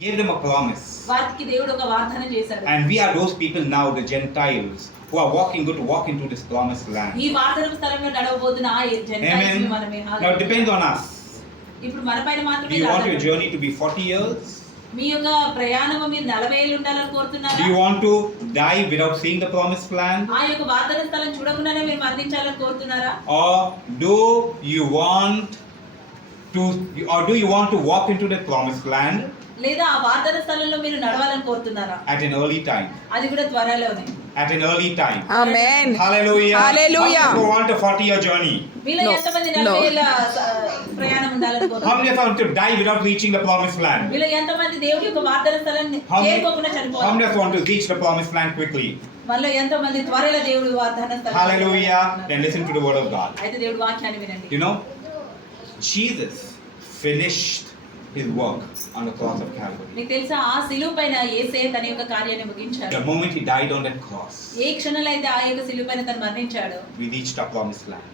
gave them a promise. వారికి దేవుడు ఒక వాగ్దానం చేశాడు. And we are those people now, the Gentiles, who are going to walk into this promised land. ఈ వాగ్దాన స్థలంలో నడవబోతున్న ఆ జెంటైల్స్ మనమే. Now it depends on us. ఇప్పుడు మనపైన Do మాత్రమే. you want your journey to be 40 years? మీ యొక్క ప్రయాణము మీరు 40 ఏళ్ళు ఉండాలని కోరుతున్నారా? Do you want to die without seeing the promised land? ఆ యొక్క వాగ్దాన స్థలం చూడకుండానే మీరు మరణించాలని కోరుతున్నారా? Or do you want to walk into the promised land లేదా ఆ వాగ్దాన స్థలంలో మీరు నడవాలని కోరుతున్నారా? at an early time? అది కూడా త్వరలోనే. At an early time. Amen. Hallelujah. Hallelujah. How many want a 40-year journey? మీలో No. ఎంతమంది No. 40 ఏళ్ళ ప్రయాణం ఉండాలని How కోరుతున్నారు? many want to die without reaching the promised land? మీలో ఎంతమంది దేవుడి యొక్క వాగ్దాన స్థలాన్ని How చేరుకోకుండా many చనిపోవాలి? want to reach the promised land quickly? మనలో ఎంతమంది త్వరలో దేవుడి వాగ్దాన స్థలం. Hallelujah. Then listen to the word of God. అయితే దేవుడి వాక్యాన్ని వినండి. You know, Jesus finished his work on the cross of Calvary. మీకు తెలుసా ఆ సిలువ పైన యేసే తన యొక్క కార్యాన్ని ముగించాడు. The moment he died on that cross, ఏ క్షణంలో అయితే ఆ యొక్క సిలువ పైన తను మరణించాడు, we reached our promised land.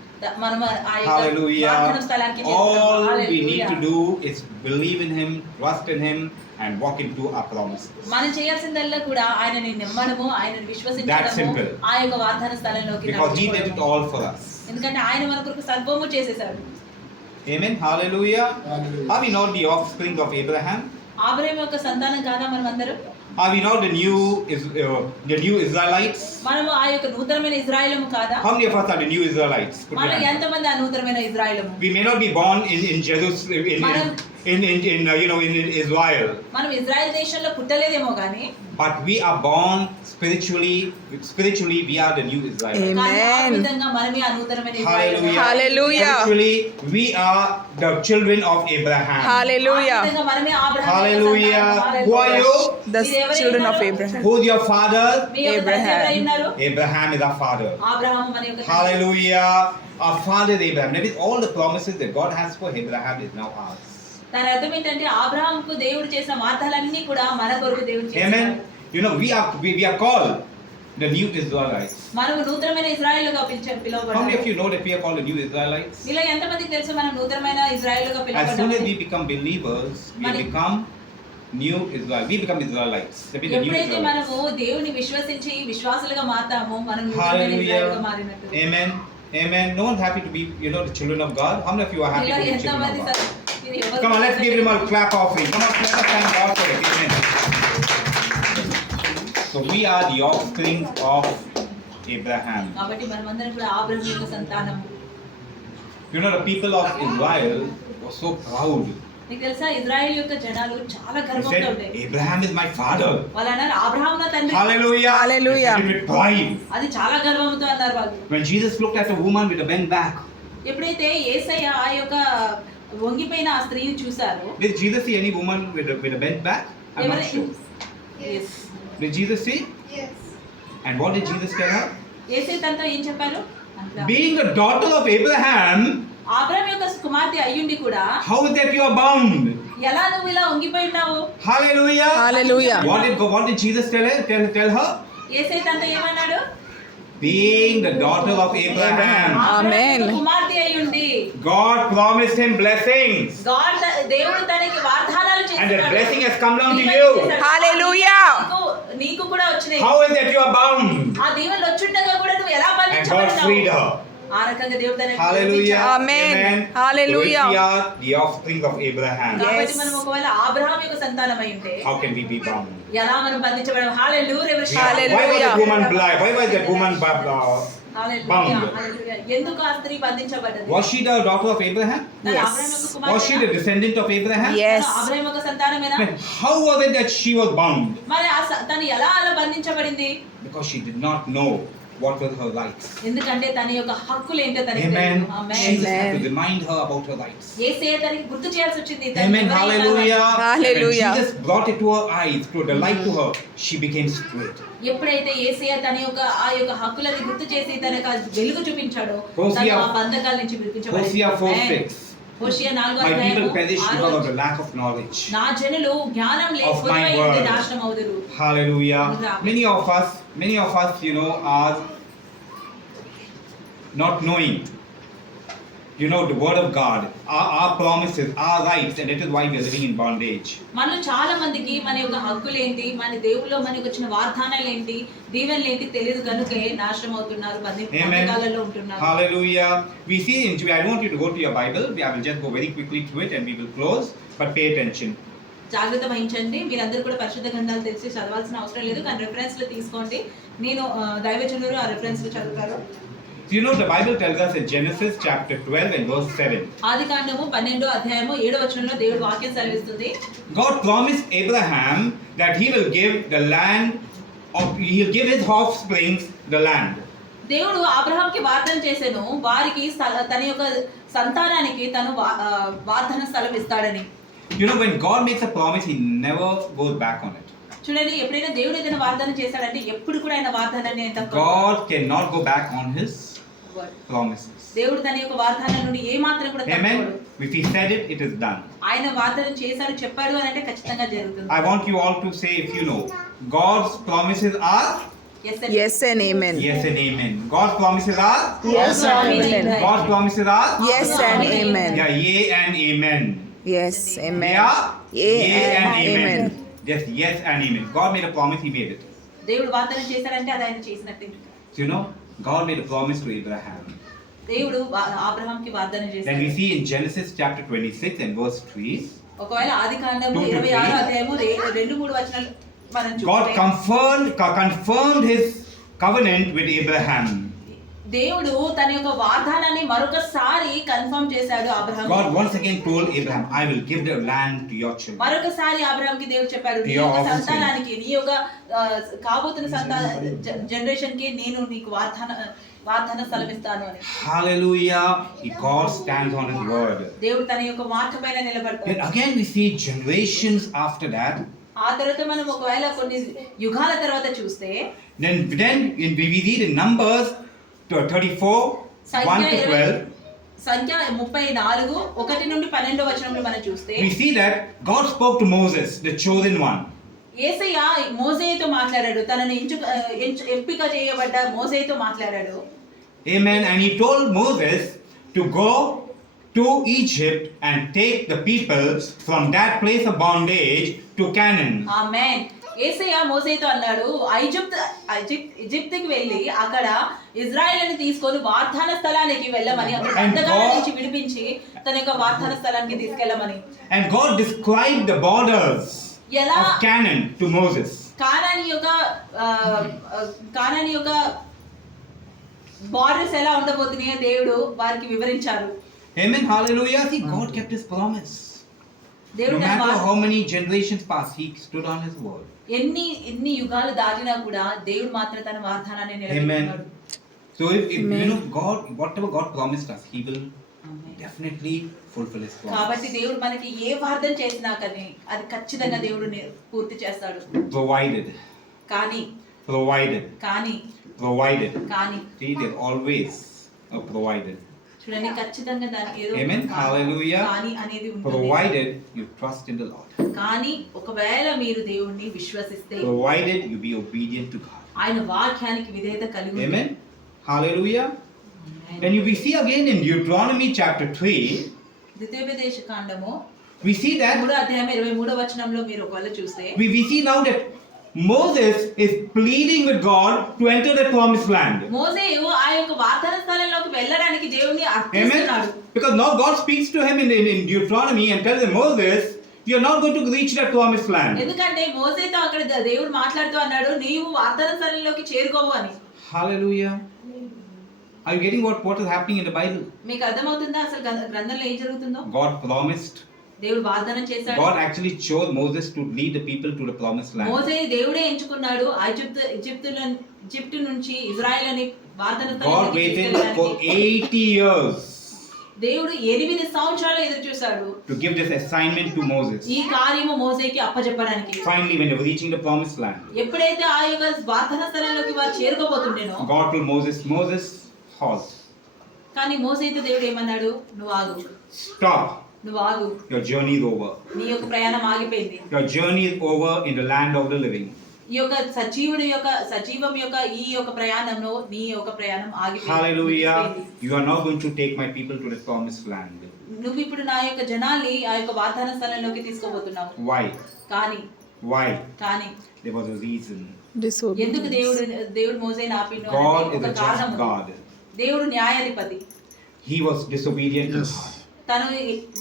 మనం ఆ యొక్క వాగ్దాన Hallelujah. స్థలానికి All చేరుకున్నాం. we need to Hallelujah. do is believe in him, trust in him, and walk into our promises. మనం చేయాల్సిందల్లా కూడా ఆయనని నమ్మడము, ఆయనని That's విశ్వసించడము, simple. ఆ యొక్క వాగ్దాన స్థలంలోకి Because he did it నడుచుకోవడము. all for us. ఎందుకంటే ఆయన మన కొరకు సర్వము చేసేసాడు. Amen. Hallelujah. Are we not the offspring of Abraham? Abraham యొక్క సంతానం కాదా మనం అందరం? Are we not the new Israelites? మనము ఆ యొక్క నూతనమైన ఇజ్రాయెలము కాదా? How many of us are the new Israelites? Put your మనం hand. ఎంతమంది ఆ నూతనమైన ఇజ్రాయెలము? We may not be born in Jerusalem, in Israel, మనం ఇజ్రాయెల్ దేశంలో పుట్టలేదేమో గానీ but we are born spiritually. We are the new Israelites. Amen. కానీ ఆ విధంగా మనమే ఆ నూతనమైన ఇజ్రాయెలము. Hallelujah. Hallelujah. Spiritually, we are the children of Abraham. ఆ Hallelujah. విధంగా మనమే అబ్రహాము యొక్క Hallelujah. సంతానం. Who are you? The మీరు ఎవరై children of ఉన్నారు? Abraham. Who's your father? మీ యొక్క తండ్రి Abraham. ఎవరై ఉన్నారు? Abraham is our father. Abraham మన యొక్క తండ్రి. Hallelujah. Our father is Abraham. That is all the promises that God has for Abraham is now ours. దాని అర్థం ఏంటంటే అబ్రహాముకు దేవుడు చేసిన వాగ్దానాలన్నీ కూడా మన కొరకు దేవుడు చేశాడు. Amen. You know, we are called the new Israelites. మనము నూతనమైన ఇజ్రాయేలుగా How many of పిలువబడ్డాము. you know that we are called the new Israelites? మీలో ఎంతమందికి తెలుసు మనం నూతనమైన ఇజ్రాయేలుగా As soon as we పిలువబడ్డాము? become believers, we Mani- become new Israel. We become Israelites. That means the new ఎప్పుడైతే Israelites. మనము దేవుని విశ్వసించి విశ్వాసులుగా మారతామో మనం నూతనమైన Hallelujah. ఇజ్రాయేలుగా మారినట్టు. Amen. Amen. No one's happy to be, the children of God. How many of you are happy మీలో to be children ఎంతమంది of God? మీరు ఎవరు Come on, let's give him a clap offering. Come on, let us thank God for it. Amen. So we are the offspring of Abraham. కాబట్టి మనమందరం కూడా అబ్రహాము యొక్క సంతానము. You know, the people of Israel were so proud. మీకు తెలుసా Israel యొక్క జనాలు చాలా They గర్వంగా said, ఉంటాయి. Abraham is my father. వాళ్ళు అన్నారు అబ్రహాము నా తండ్రి. Hallelujah. Hallelujah. They said it with pride. అది చాలా గర్వంతో అన్నారు వాళ్ళు. When Jesus looked at a woman with a bent back, ఎప్పుడైతే యేసయ్య ఆ యొక్క వంగిపోయిన ఆ స్త్రీని చూశారో, did Jesus see any woman with a bent back? I'm not sure. Yes. Did Jesus see? Yes. And what did Jesus tell her? యేసయ్య తనతో ఏం చెప్పారు? Being the daughter of Abraham, Abraham యొక్క కుమార్తె అయ్యుండి కూడా how is that you are bound? ఎలా నువ్వు ఇలా వంగిపోయి ఉన్నావు? Hallelujah. Hallelujah. What did Jesus tell her? యేసయ్య తనతో ఏమన్నాడు? Being the daughter of Abraham, Amen. Abraham కుమార్తె అయ్యుండి God promised him blessings, దేవుడు తనకి వాగ్దానాలు and that చేశాడు. blessing has come down to you. Hallelujah. నీకు కూడా వచ్చినాయి. How is that you are bound? ఆ దీవెనలు వచ్చుండగా కూడా నువ్వు ఎలా And God freed బంధించబడినావు? her. ఆ రకంగా దేవుడు తనకి Hallelujah. Amen. Hallelujah. So if we are the offspring of Abraham, కాబట్టి Yes. మనం ఒకవేళ అబ్రహాము యొక్క సంతానం అయి ఉంటే how can we be bound? ఎలా మనం బంధించబడము? హల్లెలూయా. Hallelujah. Why was that woman blind? Why was that woman hallelujah. bound? హల్లెలూయా. ఎందుకు ఆ స్త్రీ బంధించబడ్డది? Was she the daughter of Abraham? తను Yes. అబ్రహాము యొక్క Was she the కుమార్తెనా? descendant of Abraham? Yes. తను అబ్రహాము యొక్క సంతానమేనా? Then how was it that she was bound? మరి తను ఎలా అలా బంధించబడింది? Because she did not know what were her rights. ఎందుకంటే తన యొక్క హక్కులు ఏంటో తనకి Amen. తెలియదు. ఆమేన్. Jesus had to Amen. remind her about her rights. యేసయ్య తనకి గుర్తు చేయాల్సి వచ్చింది. తను Amen. ఎవరైనా Hallelujah. Hallelujah. When Jesus brought it to her eyes, to the light to her, she became straight. ఎప్పుడైతే యేసయ్య తన యొక్క ఆ యొక్క హక్కులని గుర్తు చేసి తనకు ఆ వెలుగు చూపించాడో, హోషేయ తను ఆ బంధకాల నుంచి విడిపించబడింది. Hosea 4:6. హోషేయ 4వ My people అధ్యాయము perish 6వ because of the వచనం. lack of knowledge. నా జనులు జ్ఞానం లేక Of my పొదువై ఉండి word. నాశనం అవుదురు. Hallelujah. Hallelujah. Many of us, are not knowing. you know, the word of God, our promises, our rights, and that is why we are living in bondage. మనలో చాలా మందికి మన యొక్క హక్కులేంటి, మన దేవుల్లో మనకు వచ్చిన వాగ్దానాలు ఏంటి, దీవెనలు ఏంటి తెలియదు కనుకే నాశనం అవుతున్నారు, బంధకాలలో ఉంటున్నారు. Hallelujah. We see in, I want you to go to your Bible. I will just go very quickly to it and we will close, but pay attention. జాగ్రత్త వహించండి. మీరందరూ కూడా పరిశుద్ధ గ్రంథాలు తెలిసి చదవాల్సిన అవసరం లేదు, కానీ రెఫరెన్స్లు తీసుకోండి. నేను దైవజనులు ఆ రెఫరెన్స్లు చదువుతారు. You know, the Bible tells us in Genesis chapter 12 and verse 7. ఆదికాండము 12వ అధ్యాయము 7వ వచనంలో దేవుడు వాక్యం సెలవిస్తుంది. God promised Abraham that he will give the land of, he will give his offspring the land. దేవుడు అబ్రహాంకి వాగ్దానం చేసెను, వారికి తన యొక్క సంతానానికి తను వాగ్దాన స్థలం ఇస్తాడని. You know, when God makes a promise, he never goes back on it. చూడండి, ఎప్పుడైనా దేవుడు ఏదైనా వాగ్దానం చేశాడంటే ఎప్పుడు కూడా ఆయన వాగ్దానాన్ని God cannot go back on his promises. దేవుడు తన యొక్క వాగ్దానం నుండి ఏ మాత్రం కూడా Amen. If he said it, it is done. ఆయన వాగ్దానం చేశాడు, చెప్పాడు అని అంటే ఖచ్చితంగా జరుగుతుంది. I want you all to say, if you know, God's promises are Yes and amen. yes and amen. God's promises are Yes and amen. God's promises are Yes and amen. yeah, yea and amen. Yes, amen. Yeah, Yea and amen. Yes, yes and amen. God made a promise, he made it. దేవుడు వాగ్దానం చేశాడంటే అది ఆయన చేసినట్టే. So, you know, God made a promise to Abraham. దేవుడు అబ్రహాంకి వాగ్దానం Then చేశాడు. we see in Genesis chapter 26 and verse 3. ఒకవేళ ఆదికాండము 2 to 3. 26వ అధ్యాయము 2-3 వచనాలు మనం God చూస్తే confirmed his covenant with Abraham. దేవుడు తన యొక్క వాగ్దానాన్ని మరొకసారి కన్ఫర్మ్ చేశాడు Abraham. God once again told Abraham, I will give the land to your children. మరొకసారి అబ్రహాంకి దేవుడు చెప్పాడు, నీ యొక్క సంతానానికి, నీ యొక్క కాబోతున్న సంతాన జనరేషన్ కి నేను నీకు వాగ్దాన స్థలం ఇస్తాను అని. Hallelujah. God stands on his word. దేవుడు తన యొక్క మాట పైన నిలబడతాడు. Then again we see generations after that. ఆ తర్వాత మనం ఒకవేళ కొన్ని యుగాల తర్వాత చూస్తే Then we read in Numbers 34 1 to 12. సంఖ్య 34 1 నుండి 12 వచనంలో మనం చూస్తే We see that God spoke to Moses, the chosen one. యేసయ్య మోసేతో మాట్లాడాడు, తనని ఎంపిక చేయబడ్డ మోసేతో మాట్లాడాడు. Amen. And he told Moses to go to Egypt and take the people from that place of bondage to Canaan. ఆమేన్. యేసయ్య మోసేతో అన్నాడు, ఈజిప్టుకి వెళ్ళి అక్కడ ఇజ్రాయెలుని తీసుకొని వాగ్దాన స్థలానికి వెళ్ళమని, అక్కడ బంధకాల నుంచి విడిపించి తన యొక్క వాగ్దాన స్థలానికి తీసుకెళ్ళమని. And God described the borders of Canaan to Moses. కానానీ యొక్క బార్డర్స్ ఎలా ఉండబోతున్నాయో దేవుడు వారికి వివరించారు. Amen. Hallelujah. See, God kept his promise. No matter how many generations passed, he stood on his word. ఎన్ని యుగాలు దాటినా కూడా దేవుడు మాత్రం తన వాగ్దానాన్ని నిలబెట్టుకున్నాడు. So if you know God, whatever God promised us, he will definitely fulfill his promise. కాబట్టి దేవుడు మనకి ఏ వాగ్దానం చేసినా కానీ అది ఖచ్చితంగా దేవుడు పూర్తి చేస్తాడు. Provided. కానీ See, they always are provided. చూడండి, ఖచ్చితంగా దానికి ఏదో Amen. Hallelujah. కానీ అనేది ఉంటుంది. Provided you trust in the Lord. కానీ ఒకవేళ మీరు దేవుణ్ణి విశ్వసిస్తే, provided you be obedient to God. ఆయన వాక్యానికి విధేయత కలిగి ఉంటే. Amen. Hallelujah. Then we see again in Deuteronomy chapter 3. ద్వితీయోపదేశ కాండము We see that 3వ అధ్యాయం 23వ వచనంలో మీరు ఒకవేళ చూస్తే we see now that Moses is pleading with God to enter the promised land. మోసేయు ఆ యొక్క వాగ్దాన స్థలంలోకి వెళ్ళడానికి దేవుని అర్థిస్తున్నాడు. Because now God speaks to him in Deuteronomy and tells him, Moses, you are not going to reach that promised land. ఎందుకంటే మోసేతో అక్కడ దేవుడు మాట్లాడుతూ అన్నాడు, నీవు వాగ్దాన స్థలంలోకి చేరుకోవు అని. Hallelujah. Are you getting what is happening in the Bible? మీకు అర్థమవుతుందా అసలు గ్రంథంలో ఏం జరుగుతుందో? God promised. దేవుడు వాగ్దానం చేశాడు. God actually chose Moses to lead the people to the promised land. మోసే దేవుడే ఎంచుకున్నాడు ఈజిప్ట్ నుంచి ఇజ్రాయెలుని వాగ్దాన God స్థలానికి waited తీసుకెళ్ళడానికి. for 80 years. దేవుడు 8 సంవత్సరాలు ఎదురు చూశాడు to give this assignment to Moses. ఈ కార్యము మోసేకి అప్పచెప్పడానికి. Finally, when they were reaching the promised land, ఎప్పుడైతే ఆ యొక్క వాగ్దాన స్థలంలోకి వారు చేరుకోబోతుండేనో God told Moses, halt. కానీ మోసేతో దేవుడు ఏమన్నాడు? నువ్వు ఆగు. Stop. నువ్వు ఆగు. Your journey is over. నీ యొక్క ప్రయాణం ఆగిపోయింది. Your journey is over in the land of the living. ఈ ఈ యొక్క సజీవం యొక్క ఈ యొక్క ప్రయాణంలో నీ యొక్క ప్రయాణం ఆగిపోయింది. Hallelujah. You are now going to take my people to the promised land. నువ్వు ఇప్పుడు నా యొక్క జనాల్ని ఆ యొక్క వాగ్దాన స్థలంలోకి తీసుకోబోతున్నావు. Why? కానీ There was a reason. ఎందుకు దేవుడు మోసేని ఆపిండు God అంటే is ఒక a just కారణం ఉంది. God. దేవుడు న్యాయాధిపతి. He was disobedient to God. తను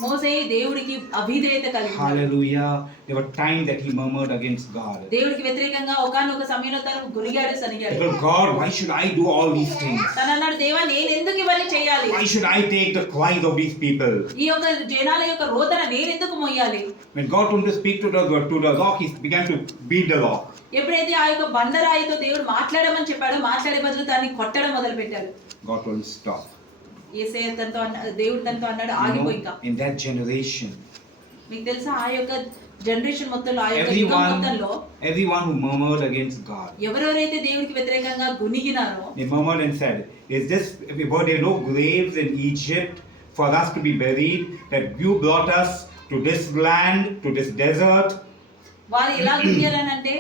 మోసే దేవుడికి అవిధేయత కలిగి ఉన్నాడు. Hallelujah. There were times that he murmured against God. దేవుడికి వ్యతిరేకంగా ఒకానొక సమయంలో తను గురిగాడు సనిగాడు. But God, why should I do all these things? తను అన్నాడు, దేవా నేను ఎందుకు ఇవన్నీ చేయాలి? Why should I take the cries of these people? ఈ యొక్క జనాల యొక్క రోదన నేను ఎందుకు మోయాలి? When God told him to speak to the rock, he began to beat the rock. ఎప్పుడైతే ఆ యొక్క బండరాయితో దేవుడు మాట్లాడమని చెప్పాడో మాట్లాడే బదులు దాన్ని కొట్టడం మొదలు పెట్టాడు. God told him stop. యేసయ్య దేవుడు తనతో అన్నాడు ఆగిపో ఇంకా. In that generation, మీకు తెలుసా ఆ యొక్క జనరేషన్ మొత్తంలో ఆ యొక్క యుగం మొత్తంలో everyone who murmured against God, ఎవరెవరైతే దేవుడికి వ్యతిరేకంగా గునిగినారో they murmured and said, were there no graves in Egypt for us to be buried, that you brought us to this land, to this desert? వారు ఎలా గునిగారనంటే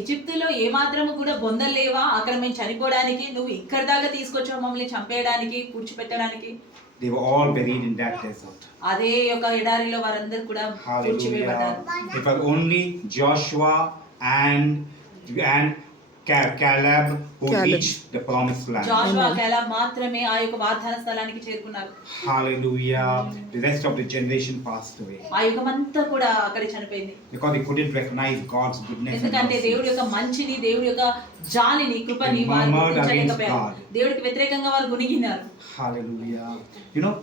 ఈజిప్తులో ఏమాత్రము కూడా బొందలు లేవా, అక్కడ మేము చనిపోవడానికి, నువ్వు ఇక్కడ దాకా తీసుకొచ్చావు మమ్మల్ని చంపేయడానికి, పూడ్చిపెట్టడానికి. They were all buried in that desert. అదే యొక్క ఎడారిలో వారందరూ కూడా పూడ్చివేయబడ్డారు. Hallelujah. It was only Joshua and Caleb who reached the promised land. Joshua Caleb మాత్రమే ఆ యొక్క వాగ్దాన స్థలానికి చేరుకున్నారు. Hallelujah. The rest of the generation passed away. ఆ యుగమంతా కూడా అక్కడ చనిపోయింది. Because they couldn't recognize God's goodness. ఎందుకంటే దేవుడి యొక్క మంచిని, దేవుడి యొక్క జాలిని, కృపని వారు గుర్తించలేకపోయారు. దేవుడికి వ్యతిరేకంగా వారు గునిగినారు. Hallelujah. You know,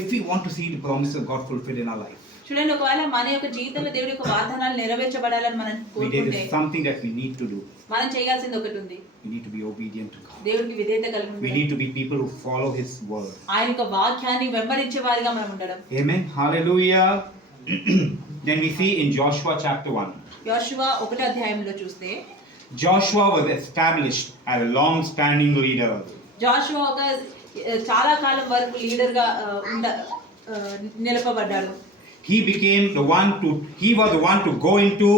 if we want to see the promise of God fulfilled in our life, చూడండి, ఒకవేళ మన యొక్క జీవితంలో దేవుడి యొక్క వాగ్దానాలు నెరవేర్చబడాలని మనం కోరుకుంటే there is something that we need to do. మనం చేయాల్సింది ఒకటి ఉంది. We need to be obedient to God. దేవుడికి విధేయత కలిగి We ఉండడం. need to be people who follow His word. ఆయన యొక్క వాక్యాన్ని వెంబడించే వారిగా మనం ఉండడం. Amen. Hallelujah. Then we see in Joshua chapter 1. యోషువ 1వ అధ్యాయంలో చూస్తే Joshua was established as a long-standing leader. Jashuva ఒక చాలా కాలం వరకు లీడర్ గా నిలపబడ్డాడు. He was the one to go into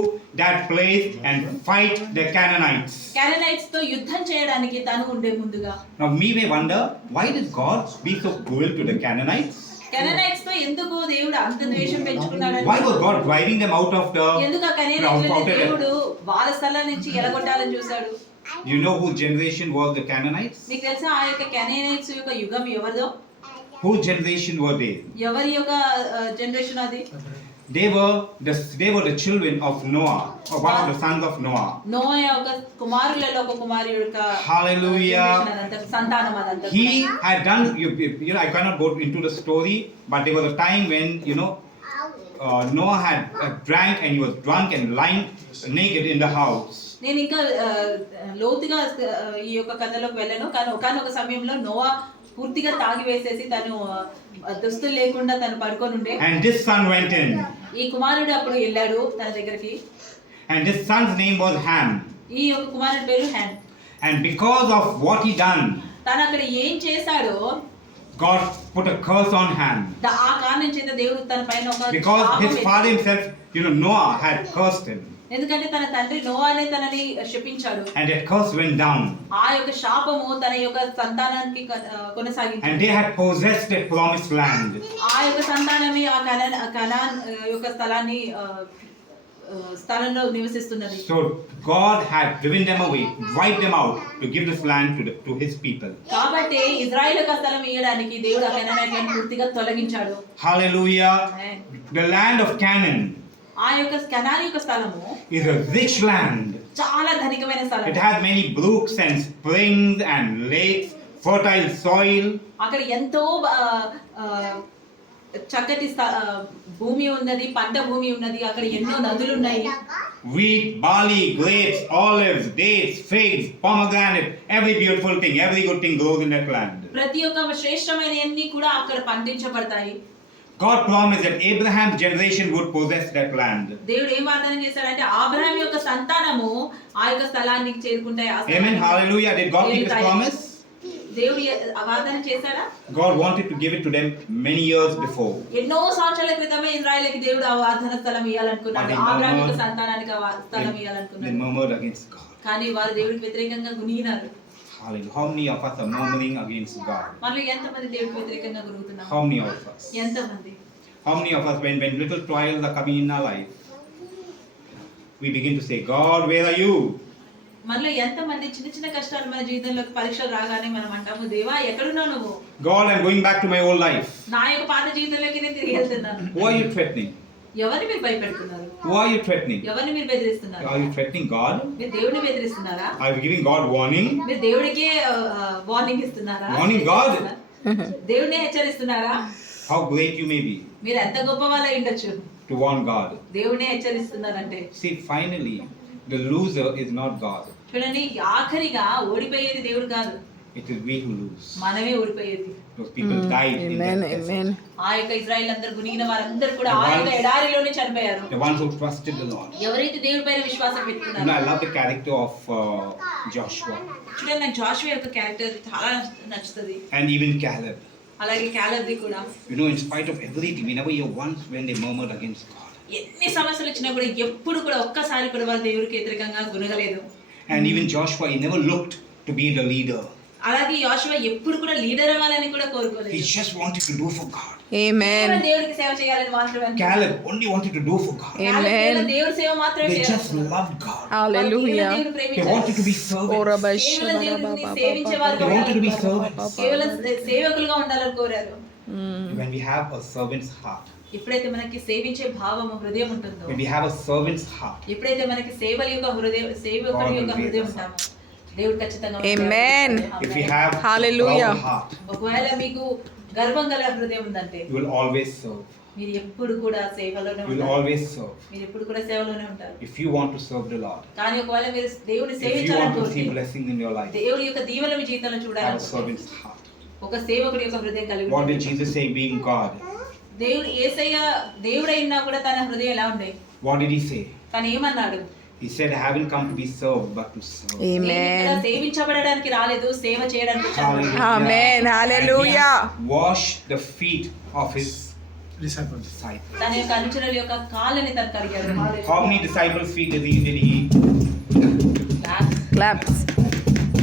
that place and fight the Canaanites. కానానైట్స్ తో యుద్ధం చేయడానికి తను ఉండే ముందుగా. Now we may wonder, why did God be so cruel to the Canaanites? కానానైట్స్ తో ఎందుకు దేవుడు అంత ద్వేషం పెంచుకున్నాడు? Why was God driving them out of the ఎందుకు ఆ కానానైట్లను దేవుడు వాళ్ళ స్థలం నుంచి ఎలగొట్టాలని చూశాడు? You know whose generation was the Canaanites? మీకు తెలుసా ఆ యొక్క కానానైట్స్ యొక్క యుగం ఎవరిదో? Whose generation were they? ఎవరి యొక్క జనరేషన్ అది? They were the children of Noah, or one of the sons of Noah. Noah యొక్క కుమారులలో ఒక కుమారుడు యొక్క Hallelujah. సంతానం అదంతా. He had done, I cannot go into the story, but there was a time when, Noah had drank and he was drunk and lying naked in the house. నేను ఇంకా లోతుగా ఈ యొక్క కథలోకి వెళ్ళను, కానీ ఒకానొక సమయంలో నోవా పూర్తిగా తాగి వేసేసి తను దుస్తులు లేకుండా తను పడుకొని ఉండే. And this son went in. ఈ కుమారుడు అప్పుడు వెళ్ళాడు తన దగ్గరికి. And this son's name was Ham. ఈ యొక్క కుమారుడి పేరు Ham. And because of what he done, తను అక్కడ ఏం చేశాడో God put a curse on Ham. ఆ కారణం చేత దేవుడు తన పైన ఒక Because his father himself, Noah had cursed him. ఎందుకంటే తన తండ్రి నోవానే తనని శపించాడు. And that curse went down. ఆ యొక్క శాపము తన యొక్క సంతానానికి కొనసాగింది. And they had possessed the promised land. ఆ యొక్క సంతానమే ఆ కనాన్ యొక్క స్థలంలో నివసిస్తున్నది. So God had driven them away, wiped them out to give this land to his people. కాబట్టి ఇశ్రాయేలుకు ఆ స్థలం ఇయ్యడానికి దేవుడు ఆ కనానీయులను పూర్తిగా తొలగించాడు. Hallelujah. The land of Canaan ఆ యొక్క కనాన్ యొక్క స్థలము is a rich land. చాలా ధనికమైన స్థలం. It has many brooks and springs and lakes, fertile soil. అక్కడ ఎంతో చక్కటి భూమి ఉన్నది, పంట భూమి ఉన్నది, అక్కడ ఎన్నో నదులు ఉన్నాయి. Wheat, barley, grapes, olives, dates, figs, pomegranate, every beautiful thing, every good thing grows in that land. ప్రతి ఒక్క శ్రేష్టమైనవన్నీ కూడా అక్కడ పండించబడతాయి. God promised that Abraham's generation would possess that land. దేవుడు ఏం వాగ్దానం చేశాడంటే అబ్రహాం యొక్క సంతానము ఆ యొక్క స్థలానికి చేరుకుంటాయి. Amen. Hallelujah. Did God keep his promise? దేవుడు వాగ్దానం చేశాడా? God wanted to give it to them many years before. ఎన్నో సంవత్సరాల క్రితమే ఇశ్రాయేలుకి దేవుడు ఆ వాగ్దాన స్థలం ఇవ్వాలనుకున్నాడు. But they Abraham murmured. సంతానానికి ఆ స్థలం They ఇవ్వాలనుకున్నాడు. murmured against God. కానీ వారు దేవుడికి వ్యతిరేకంగా గునిగినారు. Hallelujah. How many of us are murmuring against God? మనలో ఎంతమంది దేవుడికి వ్యతిరేకంగా గురుగుతున్నాం? How many of us? ఎంతమంది? How many of us, when little trials are coming in our life, we begin to say, God, where are you? మనలో ఎంతమంది చిన్న చిన్న కష్టాలు మన జీవితంలోకి పరీక్షలు రాగానే మనం అంటాము, దేవా ఎక్కడున్నావు నువ్వు? God, I'm going back to my old life. నా యొక్క పాత జీవితంలోకి నేను తిరిగి వెళ్తున్నాను. Who are you threatening? ఎవరిని మీరు భయపెడుతున్నారు? Who are you threatening? ఎవరిని మీరు బెదిరిస్తున్నారు? Are you threatening God? మీరు దేవుడిని బెదిరిస్తున్నారా? Are you giving God warning? మీరు దేవుడికే వార్నింగ్ ఇస్తున్నారా? Warning God? దేవుడినే హెచ్చరిస్తున్నారా? How great you may be మీరు ఎంత గొప్ప వాళ్ళ ఉండొచ్చు, to warn God. దేవుడినే హెచ్చరిస్తున్నారంటే. See, finally, the loser is not God. చూడండి, ఆఖరిగా ఓడిపోయేది దేవుడు కాదు, It is we who lose. మనమే ఓడిపోయేది. Those people died in Amen. that desert. Amen. ఆ యొక్క ఇశ్రాయేల్ అందరూ గునిగిన వారందరూ కూడా ఆ యొక్క ఎడారిలోనే చనిపోయారు. The ones who trusted the Lord. ఎవరైతే దేవుడి పైన విశ్వాసం You know, పెట్టుకున్నారో. I love the character of Joshua చూడండి, నాకు జాషువా యొక్క క్యారెక్టర్ చాలా నచ్చుతుంది. and even Caleb. అలాగే క్యాలెబ్ది కూడా. You know, in spite of everything, we never hear once when they murmured against God. ఎన్ని సమస్యలు వచ్చినా కూడా ఎప్పుడు కూడా ఒక్కసారి కూడా వాళ్ళు దేవుడికి వ్యతిరేకంగా గునగలేదు. And even Joshua, he never looked to be the leader. అలాగే యోషువ ఎప్పుడు కూడా లీడర్ అవ్వాలని కూడా కోరుకోలేదు. He just wanted to do for God. Amen. కేవలం దేవుడికి సేవ చేయాలని మాత్రమే. Caleb only wanted to do for God. కేవలం Amen. దేవుడి సేవ మాత్రమే They just చేయాలి. loved God. Hallelujah. They wanted to be servants. కేవలం దేవుడిని సేవించేవారుగా They wanted to be ఉండాలి. servants. కేవలం సేవకులుగా ఉండాలని కోరారు. When we have a servant's heart, ఎప్పుడైతే మనకి సేవించే భావము హృదయం ఉంటుందో, when we have a servant's heart, ఎప్పుడైతే మనకి సేవల యొక్క హృదయం, సేవకుడి యొక్క హృదయం ఉంటామో, దేవుడు ఖచ్చితంగా Amen. if we have Hallelujah. a proud heart, ఒకవేళ మీకు గర్వం గల హృదయం ఉందంటే you will always serve. మీరు ఎప్పుడు కూడా సేవలోనే You will ఉంటారు. always serve. మీరు ఎప్పుడు కూడా సేవలోనే ఉంటారు. If you want to serve the Lord, కానీ ఒకవేళ మీరు దేవుని if you want to see సేవించాలనుకుంటే, blessing in your life, దేవుడి యొక్క దీవెన మీ జీవితంలో have a చూడాలనుకుంటే, servant's heart. ఒక సేవకుడి యొక్క హృదయం కలిగి What did ఉండాలి. Jesus say being God? దేవుడు యేసయ్య దేవుడైనా కూడా తన హృదయం ఎలా ఉండే? What did he say? తను ఏమన్నాడు? He said, I haven't come to be served, but to serve. నేను ఇక్కడ Amen. సేవించబడడానికి రాలేదు, సేవ చేయడానికి వచ్చాను. Amen. Hallelujah. Wash the feet of his disciples. disciples. తన యొక్క అనుచరుల యొక్క కాళ్ళని తను కడిగాడు. How many disciples' feet did he? Claps.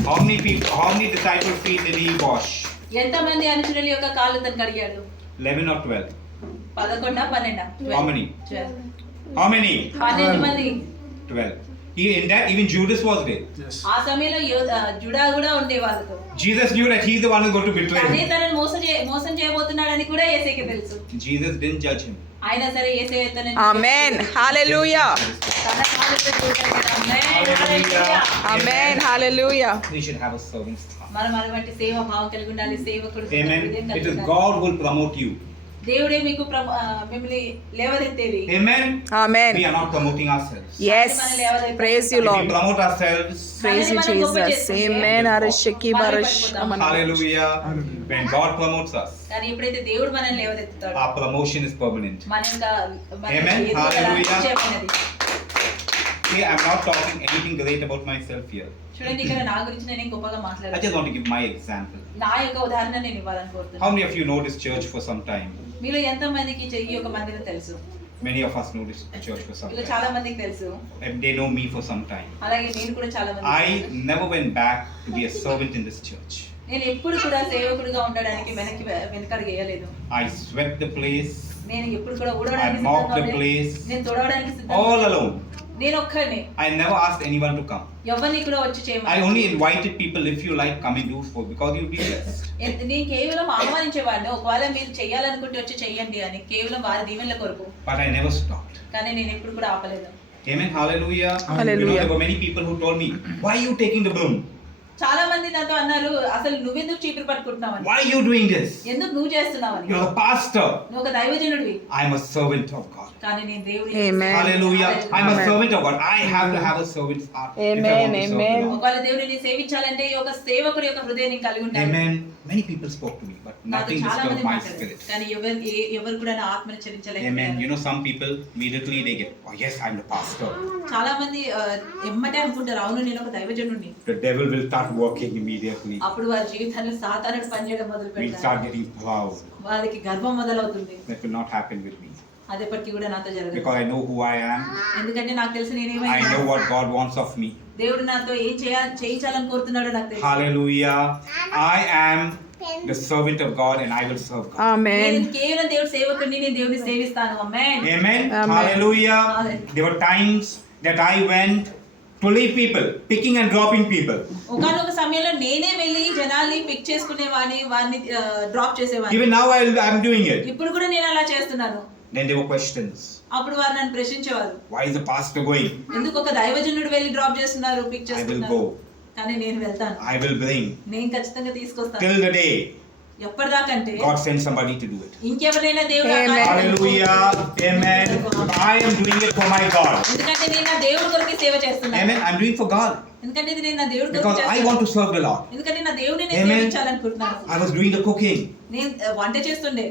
How many disciples' feet did he wash? ఎంతమంది అనుచరుల యొక్క కాళ్ళు తను కడిగాడు? 11 or 12? 11 12? How many? 12. How many? 12 మంది. 12. In that, even Judas was there. Yes. ఆ సమయంలో జుడా కూడా ఉండే వాళ్ళతో. Jesus knew that he's the one who's going to betray కానీ him. తనను మోసం చేయబోతున్నాడని కూడా యేసయ్యకి తెలుసు. Jesus didn't judge him. అయినా సరే యేసయ్య తనని Amen. Hallelujah. తన కాళ్ళతో చూశాడు. ఆమేన్. హల్లెలూయా. Amen. Hallelujah. We should have a servant's heart. మనం అటువంటి సేవ భావం కలిగి ఉండాలి. సేవకుడు Amen. హృదయం It కలిగి is ఉండాలి. God who will promote you. దేవుడే మీకు మిమ్మల్ని లేవనెత్తేది. Amen. We Amen. are not promoting ourselves. Yes. Praise you, If we Lord. promote ourselves, Praise you, Jesus. Amen. Arishaki barish. hallelujah. When God promotes us, కానీ ఎప్పుడైతే దేవుడు మనల్ని లేవనెత్తుతాడో, our promotion is permanent. మన యొక్క Amen. Hallelujah. నిశ్చయమైనది. See, I'm not talking anything great about myself here. చూడండి, ఇక్కడ నా గురించి నేను గొప్పగా I మాట్లాడాను. just want to give my example. నా యొక్క ఉదాహరణ నేను ఇవ్వాలని కోరుతున్నాను. How many of you know this church for some time? మీలో ఎంత మందికి ఈ యొక్క మందిరం తెలుసు? Many of us know this church for some మీలో time. చాలా మందికి తెలుసు. And they know me for some time. అలాగే నేను కూడా చాలా మంది. I never went back to be a servant in this church. నేను ఎప్పుడు కూడా సేవకుడిగా ఉండడానికి వెనకడుగు వేయలేదు. I swept the place నేను ఎప్పుడు కూడా I ఊడవడానికి mopped సిద్ధంగా the ఉండేది. place. నేను తొడవడానికి all సిద్ధంగా alone. నేను ఒక్కడిని. I never asked anyone to come. ఎవరిని కూడా వచ్చి I చేయమని. only invited people, if you like, come and do for, because you'll be blessed. నేను కేవలం ఆహ్వానించేవాడిని, ఒకవేళ మీరు చేయాలనుకుంటే వచ్చి చెయ్యండి అని, కేవలం వారి దీవెనల కొరకు. But I never stopped. కానీ నేను ఎప్పుడు కూడా ఆపలేదు. Amen. Hallelujah. Hallelujah. You know, there were many people who told me, why are you taking the broom? చాలా మంది నాతో అన్నారు, అసలు నువ్వెందుకు చీపురు పట్టుకుంటున్నావని, Why are you doing this? ఎందుకు నువ్వు చేస్తున్నావని. You're a pastor. నువ్వు ఒక దైవజనుడివి. I'm a servant of God. కానీ నేను దేవుడి. Amen. Hallelujah. I'm a Amen. servant of God. I have to have a servant's heart. if I Amen, want to serve the amen. Lord. ఒకవేళ దేవుడిని సేవించాలంటే ఒక సేవకుడి యొక్క హృదయాన్ని కలిగి ఉండాలి. Amen. Many people spoke to me, but నాతో nothing చాలా disturbed మంది my మాట్లాడారు. spirit. కానీ ఎవరు కూడా నా ఆత్మని చలించలేదు. Amen. You know, some people immediately they get, oh yes, I'm the pastor. చాలా మంది ఎమ్మటే అనుకుంటారు, అవును నేను ఒక దైవజనుడిని. The devil will touch working immediately. అప్పుడు వారి జీవితాల్లో సాతానుడు పనిచేయడం మొదలు We'll పెడతారు. start getting proud. వారికి గర్వం మొదలవుతుంది. That will not happen with me. అది ఎప్పటికీ కూడా నాతో జరగదు. Because I know who I am. ఎందుకంటే నాకు తెలుసు I నేనేమైనా know what God wants of me. దేవుడు నాతో ఏం చేయించాలని కోరుతున్నాడో నాకు తెలుసు. Hallelujah. I am the servant of God and I will serve God. Amen. నేను కేవలం దేవుడి సేవకుడిని, నేను దేవుడిని సేవిస్తాను. ఆమేన్. Amen. Amen. Hallelujah. Hallelujah. There were times that I went to lead people, picking and dropping people. ఒకానొక సమయంలో నేనే వెళ్ళి జనాల్ని పిక్ చేసుకునేవాడిని, వారిని డ్రాప్ చేసేవాడిని. Even now I'm doing it. ఇప్పుడు కూడా నేను అలా చేస్తున్నాను. Then there were questions. అప్పుడు వారు నన్ను ప్రశ్నించేవారు. Why is the pastor going? ఎందుకు ఒక దైవజనుడు వెళ్ళి డ్రాప్ చేస్తున్నారు, పిక్ I will చేస్తున్నారు? go. కానీ నేను వెళ్తాను. I will bring. నేను ఖచ్చితంగా తీసుకొస్తాను. Till the day ఎప్పటిదాకంటే God sends somebody to do it. ఇంకెవరైనా దేవుడు ఆ Amen. కార్యం Hallelujah. Amen. I am doing it for my God. ఎందుకంటే నేను నా దేవుడి కొరకు సేవ చేస్తున్నాను. Amen. I'm doing for God. ఎందుకంటే ఇది నేను నా దేవుడి కొరకు Because I చేస్తున్నాను. want to serve the Lord. ఎందుకంటే నా దేవుడిని నేను Amen. సేవించాలనుకుంటున్నాను. I was doing the cooking. నేను వంట చేస్తుండే.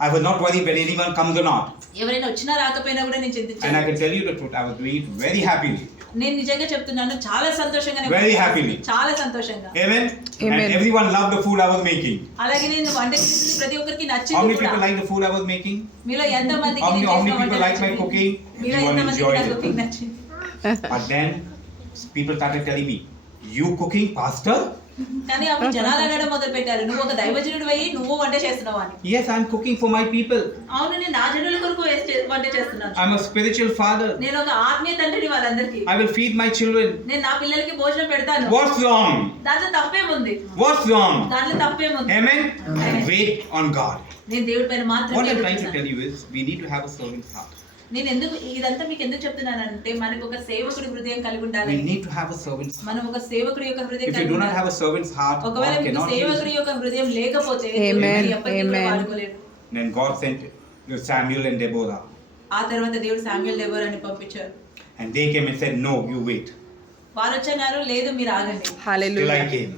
I was not worried when anyone comes or not. ఎవరైనా వచ్చినా రాకపోయినా కూడా నేను And I చింతించాను. can tell you the truth. I was doing it very happily. నేను నిజంగా చెప్తున్నాను, చాలా సంతోషంగా Very happily. చాలా సంతోషంగా. Amen. Amen. And everyone loved the food I was making. అలాగే నేను వంట చేసింది ప్రతి ఒక్కరికి How నచ్చింది many కూడా. people like the food I was making? మీలో ఎంత మందికి How many నేను చేసిన people వంట like my నచ్చింది? cooking? మీలో Everyone ఎంత మందికి నా enjoyed కుకింగ్ it. నచ్చింది? But then people started telling me, "You cooking, pastor?" కానీ అప్పుడు జనాలు అనడం మొదలు పెట్టారు, నువ్వు ఒక దైవజనుడు అయ్యి నువ్వు వంట చేస్తున్నావు అని. Yes, I'm cooking for my people. అవును, నేను నా జనుల కొరకు వంట చేస్తున్నాను. I'm a spiritual father. నేను ఒక ఆత్మీయ తండ్రిని వాళ్ళందరికీ. I will feed my children. నేను నా పిల్లలకి భోజనం పెడతాను. What's wrong? దాంట్లో తప్పేముంది? What's wrong? దాంట్లో తప్పేముంది? Amen. Wait on God. నేను దేవుడి పైన What మాత్రమే I'm trying to ఎదుగుతున్నాను. tell you is, we need to have a servant's heart. నేను ఎందుకు ఇదంతా మీకు ఎందుకు చెప్తున్నానంటే మనకు ఒక సేవకుడి హృదయం కలిగి ఉండాలి. We need to have a servant's heart. మనం ఒక సేవకుడి యొక్క హృదయం If you కలిగి do not ఉండాలి. have a servant's heart, ఒకవేళ God మీకు cannot use సేవకుడి you. యొక్క హృదయం లేకపోతే Amen. మీరు ఎప్పటికీ కూడా Amen. వాడుకోలేరు. Then God sent Samuel and Deborah. ఆ తర్వాత దేవుడు శామ్యూయల్ డెబోరా అని పంపించారు. And they came and said, "No, you wait." వారు వచ్చన్నారు, లేదు మీరు ఆగండి. Till I Hallelujah. came.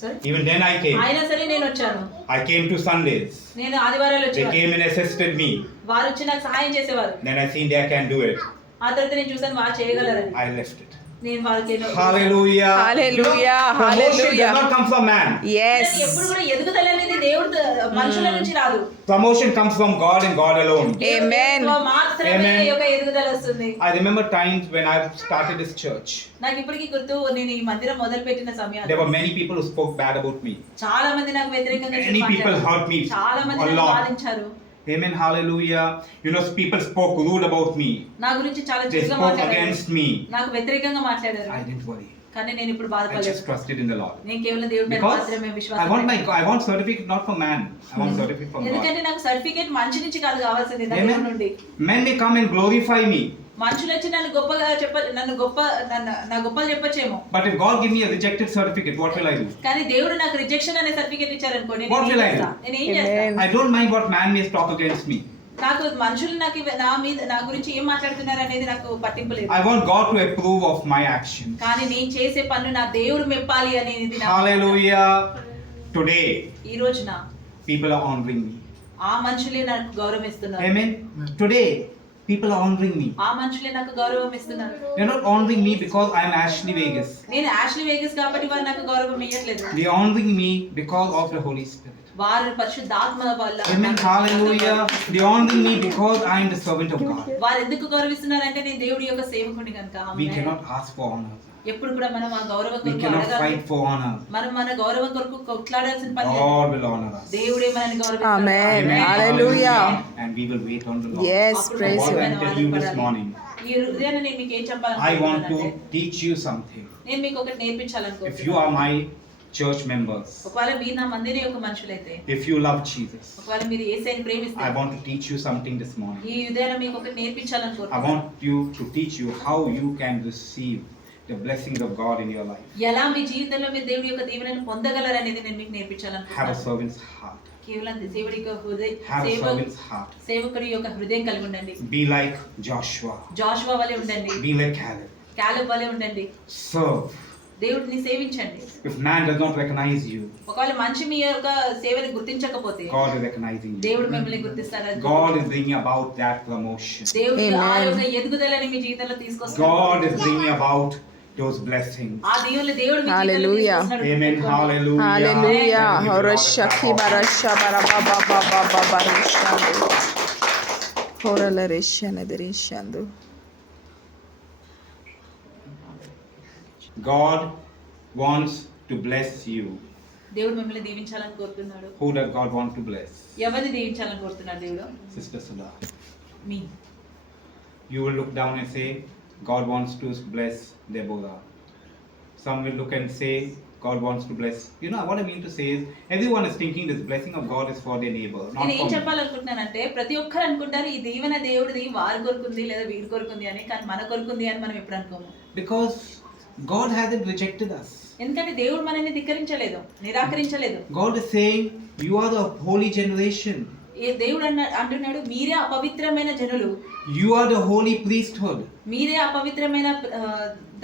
Sorry? Even then I came. అయినా సరే నేను వచ్చాను. I came to Sundays. నేను ఆదివారాలు They వచ్చాను. came and assisted me. వారు వచ్చి నాకు సహాయం చేసేవారు. Then I seen they can do it. ఆ తర్వాత నేను చూసాను వారు చేయగలరని. I left it. నేను వారికి Hallelujah. Hallelujah. Promotion Hallelujah. does not come from man. Yes. ఎప్పుడు కూడా ఎదుగుదల అనేది దేవుడు మనుషుల నుంచి రాదు. Promotion comes from God and God alone. Amen. దేవుడితో మాత్రమే Amen. ఈ యొక్క ఎదుగుదల వస్తుంది. I remember times when I started this church. నాకు ఇప్పటికీ గుర్తు, నేను ఈ మందిరం మొదలు పెట్టిన There సమయాలు were many people who spoke bad about me. చాలా మంది నాకు వ్యతిరేకంగా Many people మాట్లాడారు. hurt me చాలా మంది a నన్ను lot. బాధించారు. Amen. Hallelujah. You know, people spoke rude about me. నా గురించి చాలా They చెడుగా spoke మాట్లాడారు. against me. నాకు వ్యతిరేకంగా మాట్లాడారు. I didn't worry. కానీ నేను ఇప్పుడు I బాధపడలేదు. just trusted in the Lord. నేను కేవలం దేవుడి పైన Because మాత్రమే I విశ్వాసం want పెట్టాను. I want certificate not from man. I want certificate from God. ఎందుకంటే నాకు సర్టిఫికేట్ మనిషి నుంచి కాదు కావాల్సింది, నా Amen. దేవుడి నుండి. Men may come and glorify me. మనుషులు వచ్చి నన్ను గొప్పగా నా గొప్పలు చెప్పొచ్చేమో. But if God give me a rejected certificate, what will I do? కానీ దేవుడు నాకు రిజెక్షన్ అనే సర్టిఫికేట్ ఇచ్చారనుకోండి, What will I do? నేను ఏం చేస్తా? Amen. I don't mind what man may talk against me. నాకు మనుషులు నాకు నా గురించి ఏం మాట్లాడుతున్నారు అనేది నాకు పట్టింపు లేదు. I want God to approve of my actions. కానీ నేను చేసే పనులు నా దేవుడు మెప్పాలి అనేది నా Hallelujah. Today, ఈ రోజున people are honoring me. ఆ మనుషులే నాకు గౌరవం ఇస్తున్నారు. Amen. Today, people are honoring me. ఆ మనుషులే నాకు గౌరవం ఇస్తున్నారు. They're not honoring me because I am Ashley Vegas. నేను యాష్లీ వేగస్ కాబట్టి వారు నాకు గౌరవం ఇవ్వట్లేదు. They are honoring me because of the Holy Spirit. వారు పరిశుద్ధాత్మ వల్ల. Amen. Hallelujah. They are honoring me because I am the servant of God. వారు ఎందుకు గౌరవిస్తున్నారంటే నేను దేవుడి యొక్క సేవకుడిని కనుక. We cannot ask for honor. ఎప్పుడు కూడా మనం ఆ గౌరవం We కొరకు cannot అడగాలి. fight for honor. మనం మన గౌరవం కొరకు కొట్లాడాల్సిన పని లేదు. God will honor us. దేవుడే మనల్ని గౌరవిస్తాడు. Amen. Hallelujah. And we will wait on the Lord. Yes, అప్పుడు praise What Him. I tell you this morning, ఈ హృదయాన్ని నేను మీకు ఏం I want చెప్పాలనుకుంటున్నానంటే, to teach you something. నేను మీకు ఒకటి If you నేర్పించాలనుకుంటున్నాను. are my church members, ఒకవేళ మీరు నా మందిరం యొక్క మనుషులైతే, if you love Jesus, ఒకవేళ మీరు యేసుని I Premisthe, want to teach you something this morning. ఈ ఉదయాన్ని మీకు ఒకటి I నేర్పించాలనుకుంటున్నాను. want you to teach you how you can receive the blessings of God in your life. ఎలా మీ జీవితంలో మీరు దేవుడి యొక్క దీవెనను పొందగలరు అనేది నేను మీకు Have a నేర్పించాలనుకుంటున్నాను. servant's heart. కేవలం దేవుడి యొక్క Have a servant's heart. సేవకుడి యొక్క హృదయం కలిగి ఉండండి. Be like Joshua. జాషువా వలె ఉండండి. Be like Caleb. క్యాలెబ్ వలె ఉండండి. Serve. దేవుడిని సేవించండి. If man does not recognize you, ఒకవేళ మనిషి మీ యొక్క సేవని గుర్తించకపోతే, God is recognizing you. దేవుడు మిమ్మల్ని గుర్తిస్తాడు. God is bringing about that promotion. దేవుడు ఆ Amen. యొక్క ఎదుగుదలని మీ జీవితంలో తీసుకొస్తాడు. God is bringing about those blessings. ఆ దీవెనలు దేవుడు మీ జీవితంలో Hallelujah. తీసుకొస్తున్నాడు. Amen. Hallelujah. Hallelujah. Give God a Horoshaki clap. barasha barababa. Horala reshana derishandu. God wants to bless you. దేవుడు మిమ్మల్ని దీవించాలని కోరుతున్నాడు. Who does God want to bless? ఎవరిని దీవించాలని కోరుతున్నాడు దేవుడు? Sister Sudha. Me. You will look down and say, God wants to bless Deborah. Some will look and say, God wants to bless. You know what I mean to say is, everyone is thinking this blessing of God is for their neighbor, not నేను ఏం for me. చెప్పాలనుకుంటున్నానంటే ప్రతి ఒక్కరు అనుకుంటారు ఈ దీవెన దేవుడిది వారి కొరుకుంది లేదా వీరి కొరుకుంది అని, కానీ మన కొరుకుంది అని మనం ఎప్పుడు అనుకోము. Because God hasn't rejected us. ఎందుకంటే దేవుడు మనల్ని ధిక్కరించలేదు, నిరాకరించలేదు. God is saying, you are the holy generation. దేవుడు అంటున్నాడు మీరే అపవిత్రమైన జనులు, You are the holy priesthood. మీరే అపవిత్రమైన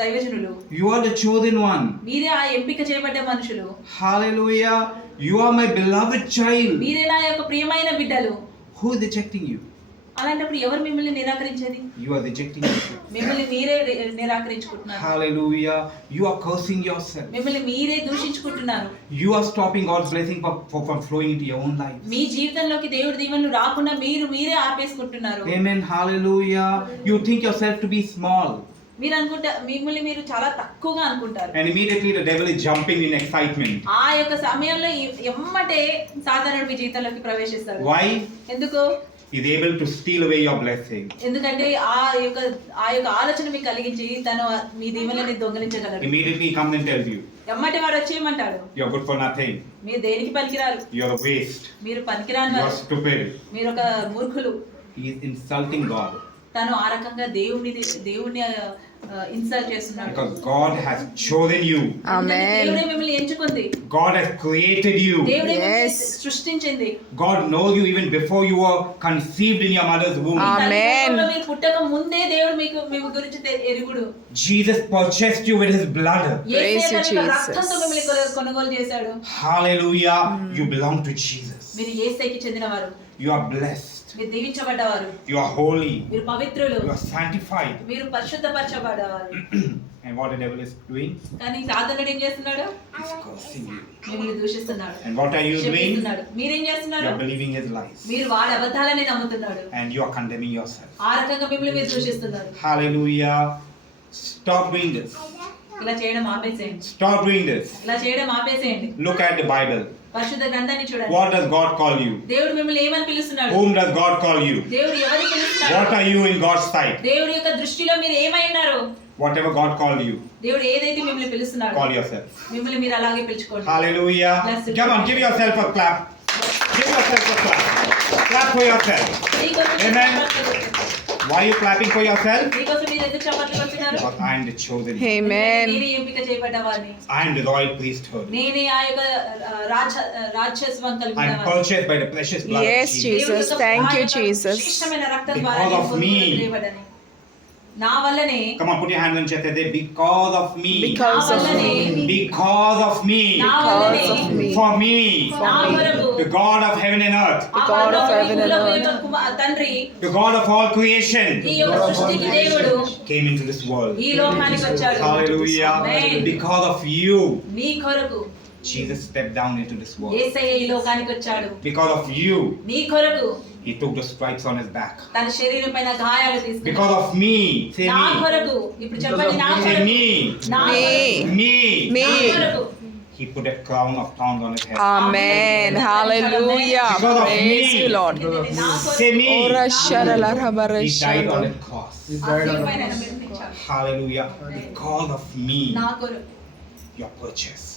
దైవజనులు, You are the chosen one. మీరే ఆ ఎంపిక చేయబడ్డ మనుషులు, Hallelujah. You are my beloved child. మీరే నా యొక్క ప్రియమైన బిడ్డలు. Who is rejecting you? అలాంటప్పుడు ఎవరు మిమ్మల్ని నిరాకరించేది? You are rejecting yourself. మిమ్మల్ని మీరే నిరాకరించుకుంటున్నారు. Hallelujah. You are cursing yourself. మిమ్మల్ని మీరే దూషించుకుంటున్నారు. You are stopping God's blessing from flowing into your own life. మీ జీవితంలోకి దేవుడి దీవెనలు రాకుండా మీరే ఆపేసుకుంటున్నారు. Amen. Hallelujah. You think yourself to be small. మీరు అనుకుంటా మిమ్మల్ని మీరు చాలా తక్కువగా అనుకుంటారు. And immediately the devil is jumping in excitement. ఆ యొక్క సమయంలో ఎమ్మటే సాతానుడు మీ జీవితంలోకి ప్రవేశిస్తాడు. Why? ఎందుకు? He's able to steal away your blessing. ఎందుకంటే ఆ యొక్క ఆలోచన మీకు కలిగించి తను మీ దీవెనలని దొంగిలించగలడు. Immediately he comes and tells you, ఎమ్మటే వాడు వచ్చేయమంటాడు, you're good for nothing. మీరు దేనికి పనికిరారు, You're a waste. మీరు పనికిరాని You're వారు, stupid. మీరు ఒక మూర్ఖులు. He is insulting God. తను ఆ రకంగా దేవుడిని ఇన్సల్ట్ చేస్తున్నాడు. Because God has chosen you. Amen. దేవుడే మిమ్మల్ని ఎంచుకుంది, God has created you. దేవుడే మిమ్మల్ని Yes. సృష్టించింది. God knows you even before you were conceived in your mother's womb. Amen. తల్లిదండ్రులలో మీరు పుట్టక ముందే దేవుడు మీ గురించి ఎరుగుడు. Jesus purchased you with his blood. Praise you, యేసయ్య తన Jesus. రక్తంతో మిమ్మల్ని కొనుగోలు చేశాడు. Hallelujah. You belong to Jesus. మీరు యేసయ్యకి చెందినవారు, You are blessed. మీరు దీవించబడ్డవారు, You are holy. మీరు పవిత్రులు, You are sanctified. మీరు పరిశుద్ధపరచబడ్డవారు. And what the devil is doing? కానీ సాతానుడు ఏం చేస్తున్నాడు? He's cursing you. మిమ్మల్ని దూషిస్తున్నాడు, And what are you doing? శపిస్తున్నాడు. మీరేం You చేస్తున్నారు? are believing his lies. మీరు వాడి అబద్ధాలని నమ్ముతున్నాడు. And you are condemning yourself. ఆ రకంగా మిమ్మల్ని మీరు దూషిస్తున్నారు. Hallelujah. Stop doing this. ఇలా చేయడం ఆపేసేయండి, Stop doing this. ఇలా చేయడం ఆపేసేయండి. Look at the Bible. పరిశుద్ధ గ్రంథాన్ని చూడండి. What does God call you? దేవుడు మిమ్మల్ని ఏమని పిలుస్తున్నాడు? Whom does God call you? దేవుడు ఎవరిని పిలుస్తున్నాడు? What are you in God's sight? దేవుడి యొక్క దృష్టిలో మీరు ఏమై ఉన్నారు? Whatever God called you, దేవుడు ఏదైతే మిమ్మల్ని పిలుస్తున్నాడు call yourself. మిమ్మల్ని మీరు అలాగే పిలుచుకోండి. Hallelujah. Blessed. Come on, give yourself a clap. Give yourself a clap. Clap for yourself. మీకోసం Amen. చప్పట్లు కొట్టు. Why are you clapping for yourself? మీకోసం మీరు ఎందుకు చప్పట్లు కొడుతున్నారు? Because I am the chosen. Amen. నేనే ఎంపిక చేయబడ్డ వారిని, I am the royal priesthood. నేనే ఆ యొక్క రాజ్యస్వం కలిగిన I am వాడిని. purchased by the precious blood Yes, of Jesus. Jesus. దేవుడి యొక్క Thank you, ఆ యొక్క Jesus. శ్రేష్టమైన రక్తం ద్వారా Because నేను of me. చేయబడ్డాను. నా వల్లనే, Come on, put your hands on chest and say, because of me. Because నా of వల్లనే, me. Because of me. నా Because వల్లనే, of me. For me. నా కొరకు, The God of heaven and earth. ఆ God of పరలోక heaven and భూలోక earth. యొక్క తండ్రి, The God of all creation. ఈ యొక్క సృష్టికి దేవుడు Came into this world. ఈ లోకానికి వచ్చాడు. Hallelujah. Amen. Because of you, నీ కొరకు Jesus stepped down into this world. యేసయ్య ఈ లోకానికి వచ్చాడు. Because of you, నీ కొరకు he took the stripes on his back. తన శరీరం పైన గాయాలు తీసుకున్నాడు. Because of me, say నా me. కొరకు, ఇప్పుడు చెప్పండి, నా Say కొరకు, me. నా Me. కొరకు, Me. Me. నా కొరకు. He put a crown of thorns on his head. Amen. Hallelujah. Because of Praise me. you, Lord. నా కొరకు. Say me. Ora sharala He died on rabarashando. a cross. ఆ శిలువ పైన మరణించాడు. Hallelujah. Because of me, నా కొరకు you're purchased.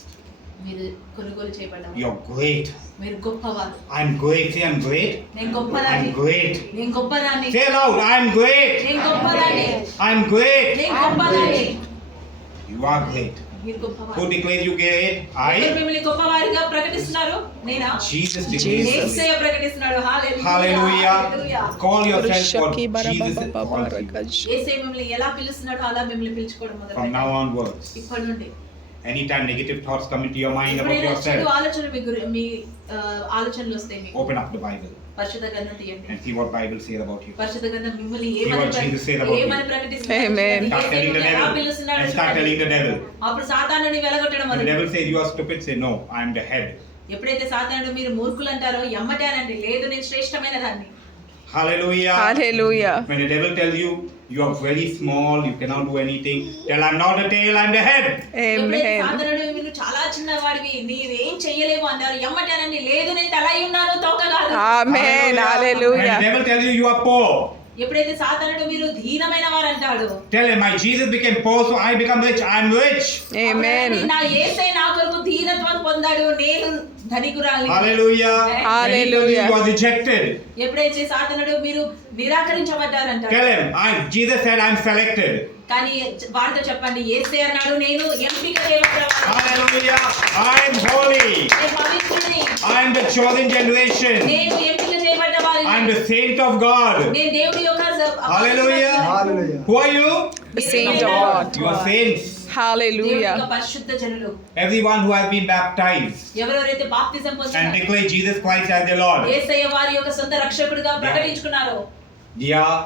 మీరు కొనుగోలు చేయబడ్డారు. You're great. మీరు గొప్పవారు. I'm great. Say I'm great. నేను గొప్పదాన్ని, I'm great. నేను గొప్పదాన్ని, Say loud. I'm great. నేను గొప్పదాన్ని, I'm great. నేను గొప్పదాన్ని. You are great. మీరు గొప్పవారు. Who declares you great? ఎవరు I. మిమ్మల్ని గొప్పవారిగా ప్రకటిస్తున్నారు? నేనా? Jesus Jesus. declares. Yesayya ప్రకటిస్తున్నాడు. Hallelujah. Hallelujah. Hallelujah. Call yourself what Shaki Jesus calls you. barababa. యేసయ్య మిమ్మల్ని ఎలా పిలుస్తున్నాడో అలా మిమ్మల్ని పిలుచుకోవడం From మొదలుపెట్టండి. now onwards, ఇప్పటి నుండి anytime negative thoughts come into your mind about ఎప్పుడైనా చెడు yourself, ఆలోచనలు మీ ఆలోచనలు వస్తాయి మీకు, open up the Bible. పరిశుద్ధ గ్రంథం తీయండి. and see what Bible says about you. పరిశుద్ధ గ్రంథం మిమ్మల్ని See what Jesus said about you. ఏమని ప్రకటిస్తుంది? Amen. Start telling the ఎలా devil పిలుస్తున్నాడో and start చూడండి. telling the devil. అప్పుడు సాతానుని వెలగొట్టడం When the మొదలు. devil says you are stupid, say no, I am the head. ఎప్పుడైతే సాతానుడు మీరు మూర్ఖులు అంటారో ఎమ్మటే అనండి, లేదు నేను శ్రేష్టమైన దాన్ని. Hallelujah. Hallelujah. When the devil tells you you are very small, you cannot do anything, tell I'm not the tail, I'm the head. ఎప్పుడైతే Amen. సాతానుడు మీరు చాలా చిన్నవాడివి నీవేం చెయ్యలేవు అన్నారు, ఎమ్మటే అనండి, లేదు నేను తల అయి ఉన్నాను తోక కాదు. Amen. When the Hallelujah. devil tells you you are poor, ఎప్పుడైతే సాతానుడు మీరు దీనమైన వారు అంటాడు, tell him my Jesus became poor so I become rich, I'm rich. Amen. నా యేసే నా కొరకు దీనత్వం పొందాడు, నేను ధనికురాలి. Hallelujah. Hallelujah. When he tells you you are rejected, ఎప్పుడైతే సాతానుడు మీరు నిరాకరించబడ్డారంటాడు, tell him Jesus said I'm selected. కానీ వారితో చెప్పండి, యేసే అన్నాడు నేను ఎంపిక చేయబడ్డవాడిని. Hallelujah. I'm holy. నేను పవిత్రుడిని. I'm the chosen generation. నేను ఎంపిక చేయబడ్డవాడిని. I'm the saint of God. నేను దేవుడి యొక్క Hallelujah. Hallelujah. Who are you? The saint of God. You are saints. దేవుడి Hallelujah. యొక్క పరిశుద్ధ జనులు, Everyone who has been baptized ఎవరెవరైతే బాప్తిజం and పొందారో, declared Jesus Christ as their Lord, యేసయ్య వారి యొక్క సొంత రక్షకుడిగా ప్రకటించుకున్నారో, they are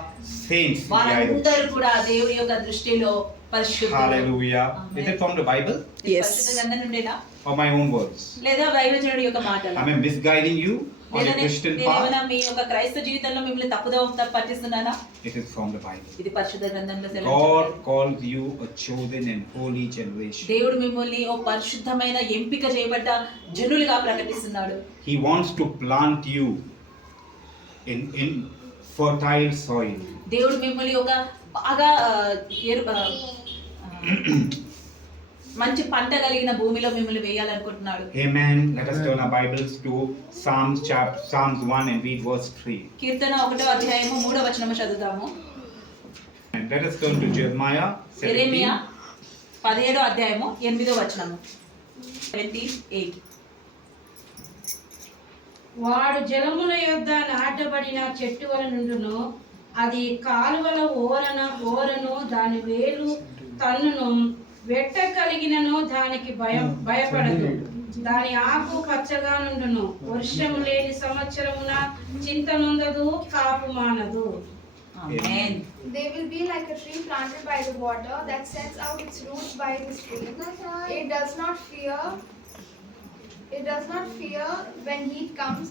saints. in the eyes of వారందరూ కూడా దేవుడి యొక్క దృష్టిలో పరిశుద్ధులు. Hallelujah. Is it from the Bible ఇది Yes. పరిశుద్ధ గ్రంథం నుండేనా or my own words? లేదా దైవజనుడి యొక్క మాటలు? Am I misguiding you on లేదా your Christian నేను ఏమైనా path? మీ యొక్క క్రైస్తవ జీవితంలో మిమ్మల్ని తప్పుదోవ పట్టిస్తున్నానా? It is from the Bible. ఇది పరిశుద్ధ గ్రంథంలో God సెలవించబడింది. calls you a chosen and holy generation. దేవుడు మిమ్మల్ని ఓ పరిశుద్ధమైన ఎంపిక చేయబడ్డ జనులుగా ప్రకటిస్తున్నాడు. He wants to plant you in fertile soil. దేవుడు మిమ్మల్ని ఒక బాగా మంచి పంట కలిగిన భూమిలో మిమ్మల్ని వేయాలనుకుంటున్నాడు. Amen. Let us turn our Bibles to Psalms 1 and read verse 3. కీర్తన 1వ అధ్యాయము 3వ వచనము చదువుతాము. And let us turn to Jeremiah యెరెమీయా 17. 17వ అధ్యాయము 8వ వచనము. 78. వాడు జలముల యొద్ద నాటబడిన చెట్టు వల నుండును, అది కాలువల ఓరను దాని వేలు తన్నును, వెట్ట కలిగినను దానికి భయపడదు, దాని ఆకు పచ్చగా నుండును, వర్షము లేని సంవత్సరమున చింతనుందదు, కాపు మానదు. ఆమేన్. They will be like a tree planted by the water that sends out its roots by the stream. It does not fear when heat comes.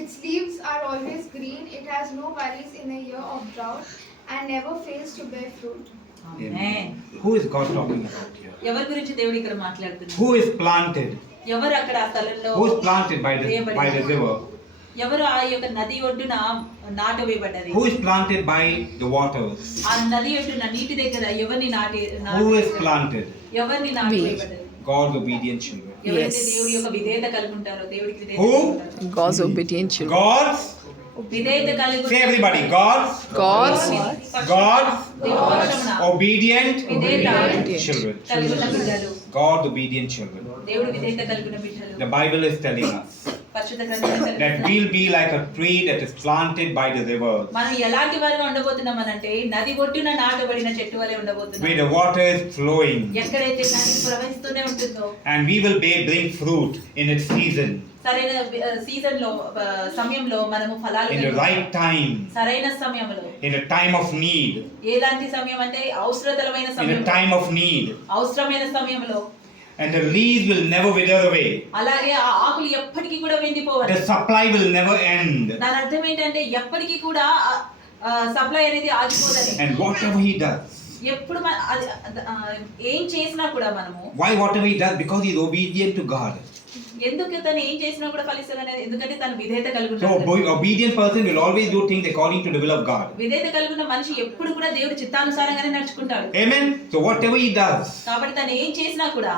Its leaves are always green. It has no worries in a year of drought and never fails to bear fruit. Amen. Who is God talking about here? ఎవరి గురించి దేవుడు ఇక్కడ మాట్లాడుతున్నాడు? Who is planted? ఎవరు అక్కడ ఆ స్థలంలో Who is planted by the వేయబడినారు? river? ఎవరు ఆ యొక్క నది ఒడ్డున నాటు వేయబడ్డది? Who is planted by the waters? ఆ నది ఒడ్డున నీటి దగ్గర ఎవరిని Who is planted? ఎవరిని నాటు We. వేయబడ్డది? God's obedient children. ఎవరైతే Yes. దేవుడి యొక్క విధేయత కలిగి ఉంటారో, దేవుడికి విధేయత Who? కలిగి ఉంటారో. God's obedient children. God's. విధేయత కలిగి Say everybody. God's God's obedient విధేయత children. కలిగి ఉన్న బిడ్డలు, God's obedient children. దేవుడి విధేయత కలిగిన బిడ్డలు. The Bible is telling us పరిశుద్ధ గ్రంథం that సెలవిస్తుంది. we'll be like a tree that is planted by the river, మనం ఎలాంటి వారిగా ఉండబోతున్నాం అనంటే నది ఒడ్డున నాటబడిన చెట్టు వలె where ఉండబోతున్నాం. the water is flowing, ఎక్కడైతే నది ప్రవహిస్తూనే ఉంటుందో, and we will bring fruit in its season, సరైన సీజన్ లో సమయంలో మనము ఫలాలు in the తింటాం. right time, సరైన సమయంలో, in a time of need, ఎలాంటి సమయం అంటే అవసరతమైన in సమయం, a time of need, అవసరమైన సమయంలో. and the leaves will never wither away. అలాగే ఆ ఆకులు ఎప్పటికీ కూడా The వెండిపోవాలి. supply will never end. దాని అర్థం ఏంటంటే ఎప్పటికీ కూడా సప్లై అనేది ఆగిపోదని. And whatever he does, ఎప్పుడు ఏం చేసినా కూడా మనము why whatever he does? Because he is obedient to God. ఎందుకు తను ఏం చేసినా కూడా ఫలిస్తుంది అనేది, ఎందుకంటే తను విధేయత కలిగి So ఉంటాడు. obedient person will always do things according to the will of God. విధేయత కలిగి ఉన్న మనిషి ఎప్పుడు కూడా దేవుడి చిత్తానుసారంగానే నడుచుకుంటాడు. Amen. So whatever he does, కాబట్టి తను ఏం చేసినా కూడా,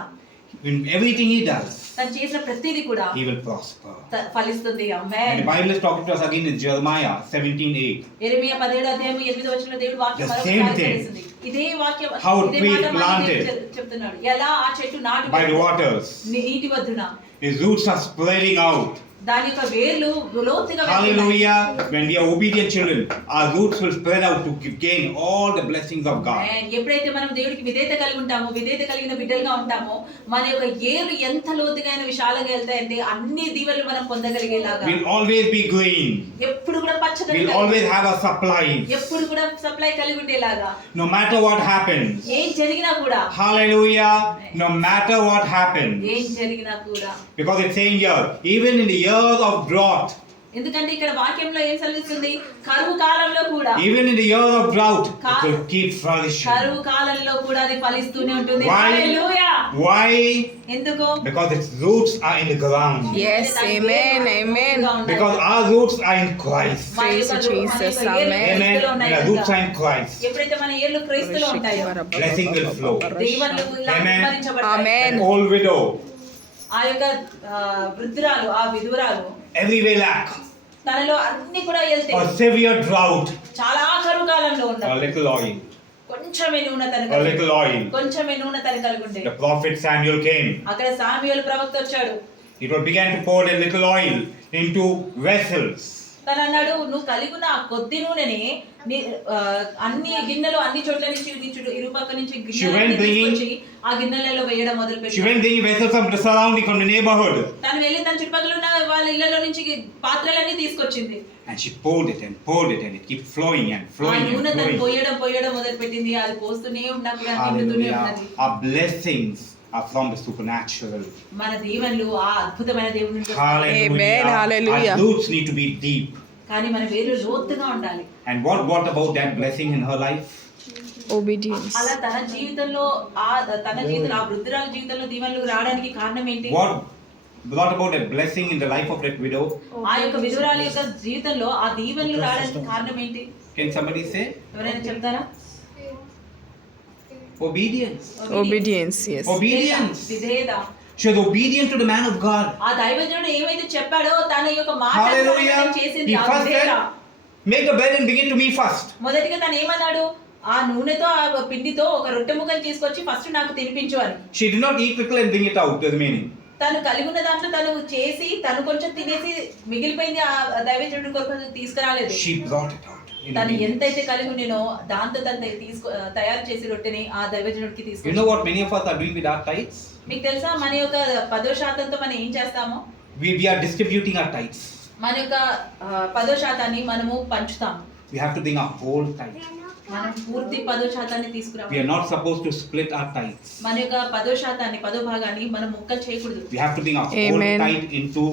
in everything he does, తను చేసిన ప్రతిదీ కూడా he will prosper. ఫలిస్తుంది. And amen. the Bible is talking to us again in Jeremiah 17:8. యెరెమీయా 17వ అధ్యాయం 8వ వచనంలో దేవుడు వాక్యం The మరొకసారి same thing. తెలుస్తుంది. ఇదే వాక్యం, How ఇదే tree మాట మళ్ళీ planted దేవుడు చెప్తున్నాడు. ఎలా ఆ చెట్టు నాటు by the waters. నీటి వద్దున His roots are spreading out. దాని యొక్క వేర్లు లోతుగా వెళ్తున్నాయి. Hallelujah. When we are obedient children, our roots will spread out to gain all the blessings of God. ఎప్పుడైతే మనం దేవుడికి విధేయత కలిగి ఉంటామో, విధేయత కలిగిన బిడ్డలుగా ఉంటామో, మన యొక్క ఏర్లు ఎంత లోతుగా విశాలంగా వెళ్తాయంటే అన్ని దీవెనలు మనం పొందగలిగేలాగా. We'll always be green. ఎప్పుడు కూడా పచ్చదనం We'll always have a supply. ఎప్పుడు కూడా సప్లై కలిగి ఉండేలాగా. No matter what happens. ఏం జరిగినా కూడా. Hallelujah. No matter what happens. ఏం జరిగినా కూడా. Because it's saying here, even in the years of drought. ఎందుకంటే ఇక్కడ వాక్యంలో ఏం సెలవిస్తుంది? కరువు కాలంలో కూడా. Even in the years of drought, it will keep flourishing. కరువు కాలంలో కూడా అది ఫలిస్తూనే ఉంటుంది. Why? హల్లెలూయా. Why? ఎందుకు? Because its roots are in the ground. Yes, amen, amen. Because our roots are in Christ. Praise Jesus, amen. Amen. And our roots are in Christ. ఎప్పుడైతే మన ఏర్లు క్రీస్తులో ఉంటాయో Blessing will flow. దీవెనలు ఇలా Amen. కుమ్మరించబడతాయి. Amen. An old widow, ఆ యొక్క వృద్ధురాలు, ఆ విధురాలు everywhere lack, తనలో అన్ని కూడా వెళ్తే or severe drought, చాలా కరువు కాలంలో or ఉన్నారు. little oil, కొంచెమే నూనె or తన little oil. కొంచెమే నూనె తన కలిగి The prophet Samuel came. అక్కడ సాముయేలు ప్రవక్త వచ్చాడు. He began to pour a little oil into vessels. తను అన్నాడు, నువ్వు కలిగి ఉన్న ఆ కొద్ది నూనెని అన్ని గిన్నెలు అన్ని చోట్ల నుంచి ఇరుపక్క నుంచి గిన్నెలు తీసుకొచ్చి ఆ గిన్నెలలో వేయడం మొదలు She పెట్టాడు. went bringing vessels from the surrounding, from the neighborhood. తను వెళ్ళి తన చుట్టుపక్కల ఉన్న వాళ్ళ ఇళ్లలో నుంచి పాత్రలన్నీ తీసుకొచ్చింది. And she poured it and it kept flowing and ఆ flowing and నూనె తను flowing. పోయడం మొదలు పెట్టింది. అది పోస్తూనే ఉన్నప్పుడు నిండుతూనే Hallelujah. ఉన్నది. Our blessings are from the supernatural. మన దీవెనలు ఆ అద్భుతమైన దేవుడి నుంచి వస్తాయి. Hallelujah. Amen. Hallelujah. Our roots need to be deep. కానీ మన వేర్లు లోతుగా ఉండాలి. And what about that blessing in her life? Obedience. అలా తన జీవితంలో ఆ వృద్ధురాల జీవితంలో దీవెనలు రావడానికి కారణం ఏంటి? What about that blessing in the life of that widow? ఆ యొక్క విధురాలి యొక్క జీవితంలో ఆ దీవెనలు రావడానికి కారణం ఏంటి? Can somebody say? ఎవరైనా చెప్తారా? Obedience. Obedience, yes. Obedience. విధేయత. She was obedient to the man of God. ఆ దైవజనుడు ఏమైతే చెప్పాడో తన యొక్క మాట Hallelujah. చేసింది. He ఆ first విధేయత. said, make the bread and bring it to me first. మొదటిగా తను ఏమన్నాడు? ఆ నూనెతో ఆ పిండితో ఒక రొట్టె ముక్కలు తీసుకొచ్చి ఫస్ట్ నాకు తినిపించు అని. She did not eat little and bring it out, the remaining. తను కలిగి ఉన్న దాంట్లో తను చేసి తను కొంచెం తినేసి మిగిలిపోయింది ఆ దైవజనుడి కొరకు తీసుకురాలేదు. She brought it out. తను ఎంతైతే కలిగి ఉండేనో దాంతో తను తయారు చేసి రొట్టెని ఆ దైవజనుడికి You తీసుకు. know what many of us are doing with our tithes? మీకు తెలుసా మన యొక్క 10% మనం ఏం చేస్తామో? We are distributing our tithes. మన యొక్క 10% మనము పంచుతాము. We have to bring our whole tithe. మనం పూర్తి 10% తీసుకురావాలి. We are not supposed to split our tithes. మన యొక్క 10%, 10 భాగాన్ని మనం ముక్కలు చేయకూడదు. We have to bring our whole Amen. tithe into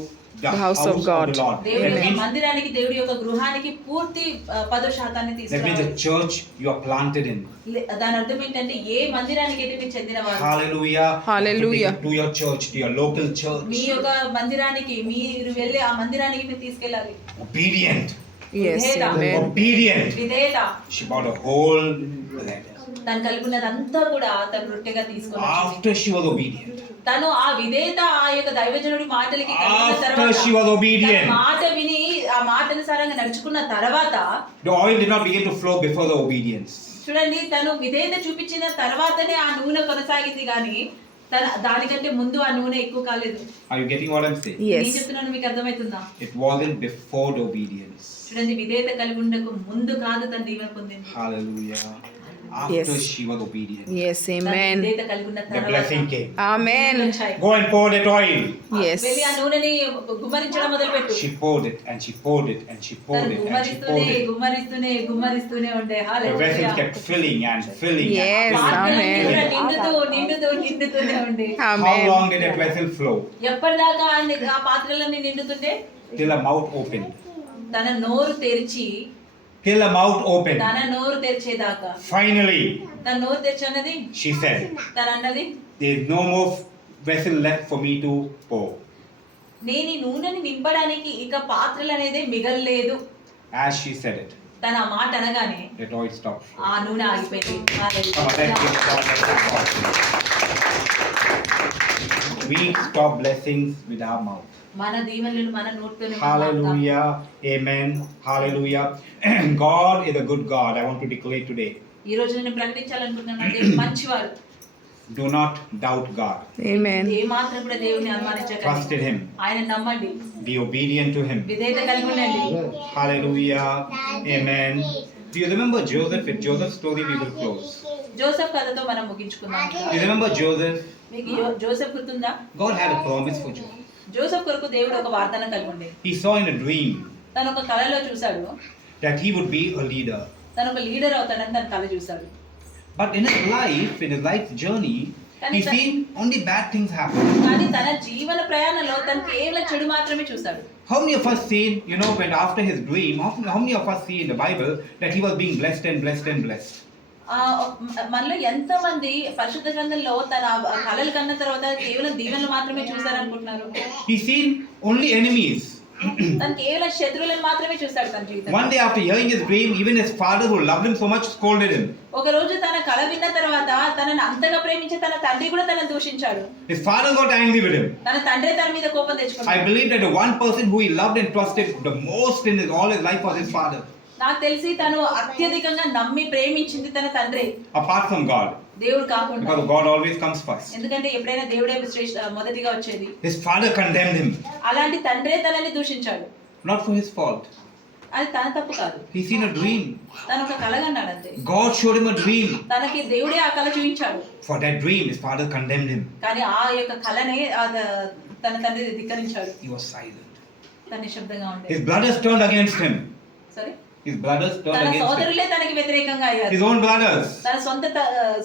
the house of God. the Lord. దేవుడి That యొక్క means, మందిరానికి, దేవుడి యొక్క గృహానికి పూర్తి 10% that means తీసుకురావాలి. the church you are planted in. దాని అర్థం ఏంటంటే ఏ మందిరానికి అయితే మీరు చెందినవారు, Hallelujah. Hallelujah. To your church, to your local church. మీ యొక్క మందిరానికి మీరు వెళ్ళి ఆ మందిరానికి మీరు తీసుకెళ్ళాలి. Obedient. Yes, amen. Obedient. విధేయత. She bought a whole bread. తను కలిగి ఉన్నదంతా కూడా తను రొట్టెగా తీసుకొని వచ్చింది. After she was obedient. తను ఆ విధేయత ఆ యొక్క దైవజనుడి మాటలకి కలిగిన After తర్వాత, she was obedient. తన మాట విని ఆ మాటనుసారంగా నడుచుకున్న తర్వాత, The oil did not begin to flow before the obedience. చూడండి తను విధేయత చూపించిన తర్వాతనే ఆ నూనె కొనసాగింది కానీ దానికంటే ముందు ఆ నూనె ఎక్కువ కాలేదు. Are you getting what I'm saying? నేను Yes. చెప్తున్నాను, మీకు అర్థమవుతుందా? It wasn't before the obedience. చూడండి విధేయత కలిగి ఉండకు ముందు కాదు తను దీవెన పొందింది. Hallelujah. After Yes. she was obedient. Yes, తను amen. విధేయత కలిగి ఉన్న The తర్వాత blessing came. Amen. వచ్చాయి. Go and pour that oil. Yes. వెళ్ళి ఆ నూనెని గుమ్మరించడం మొదలుపెట్టు. She poured it and she poured it and she poured తను it and she poured గుమ్మరిస్తూనే it. గుమ్మరిస్తూనే ఉండే. The hallelujah. vessels kept filling and filling. Yes, and filling. amen. కూడా నిండుతూనే ఉండే. How Amen. long did that vessel flow? ఎప్పటిదాకా ఆ పాత్రలన్నీ నిండుతుంటే? Till her mouth opened. తన నోరు తెరిచి, Till her mouth opened. తన నోరు తెరిచేదాకా. Finally, తన నోరు తెరిచి అన్నది, she said, తను అన్నది, there is no more vessel left for me to pour. నేను ఈ నూనెని నింపడానికి ఇక పాత్రలు అనేది మిగల్లేదు. As she said it, తన ఆ మాట అనగానే that oil stopped. ఆ నూనె ఆగిపోయింది. Come on, let's give God a We stop blessings with our mouth. మన దీవెనలను మన నోటితోనే Hallelujah. Amen. Hallelujah. God is a good God. I want to declare today. ఈ రోజు నేను ప్రకటించాలనుకుంటున్నాను, దేవుడు మంచివాడు. Do not doubt God. Amen. ఏ మాత్రం కూడా దేవుని Trust అనుమానించకండి. in Him. ఆయన నమ్మండి, Be obedient to Him. విధేయత కలిగి ఉండండి. Hallelujah. Amen. Do you remember Joseph? With Joseph's story, we will close. Joseph కథతో మనం ముగించుకుందాం. Do you remember Joseph? మీకు జోసెఫ్ గుర్తుందా? God had a promise for Joseph. Joseph కొరకు దేవుడు ఒక వాగ్దానం కలిగి ఉండే. He saw in a dream తను ఒక కళలో చూశాడు, that he would be a leader. తను ఒక లీడర్ అవుతాడని తన కళ చూశాడు. But in his life journey, he seen only bad things happen. కానీ తన జీవన ప్రయాణంలో తను కేవలం చెడు మాత్రమే చూశాడు. How many of us seen, when after his dream, how many of us see in the Bible that he was being blessed and blessed and blessed? మనలో ఎంతమంది పరిశుద్ధ గ్రంథంలో తన కళలు కన్న తర్వాత కేవలం దీవెనలు మాత్రమే చూశారనుకుంటున్నారు? He seen only enemies. తను కేవలం శత్రువులను మాత్రమే చూశాడు తన జీవితంలో. One day after hearing his dream, even his father who loved him so much scolded him. ఒక రోజు తన కళ విన్న తర్వాత తనని అంతగా ప్రేమించే తన తండ్రి కూడా తనని దూషించాడు. His father got angry with him. తన తండ్రి తన మీద కోపం I తెచ్చుకున్నాడు. believe that the one person who he loved and trusted the most in all his life was his father, నాకు తెలిసి తను అత్యధికంగా నమ్మి ప్రేమించింది తన తండ్రి, apart from God. దేవుడు కాకుండా. Because God always comes first. ఎందుకంటే ఎప్పుడైనా దేవుడే మొదటిగా వచ్చేది. His father condemned him, అలాంటి తండ్రే తనని దూషించాడు. not for his fault. అది తన తప్పు కాదు. He seen a dream. తను ఒక కలగన్నాడు అంతే. God showed him a dream. తనకి దేవుడే ఆ కళ చూపించాడు. For that dream, his father condemned him. కానీ ఆ యొక్క కళనే తన తండ్రి ధిక్కరించాడు. He was silent. తన నిశ్శబ్దంగా ఉండే. His brothers turned against him. సరే, His brothers turned తన against him. సోదరులే తనకి వ్యతిరేకంగా అయ్యారు. His own brothers. తన సొంత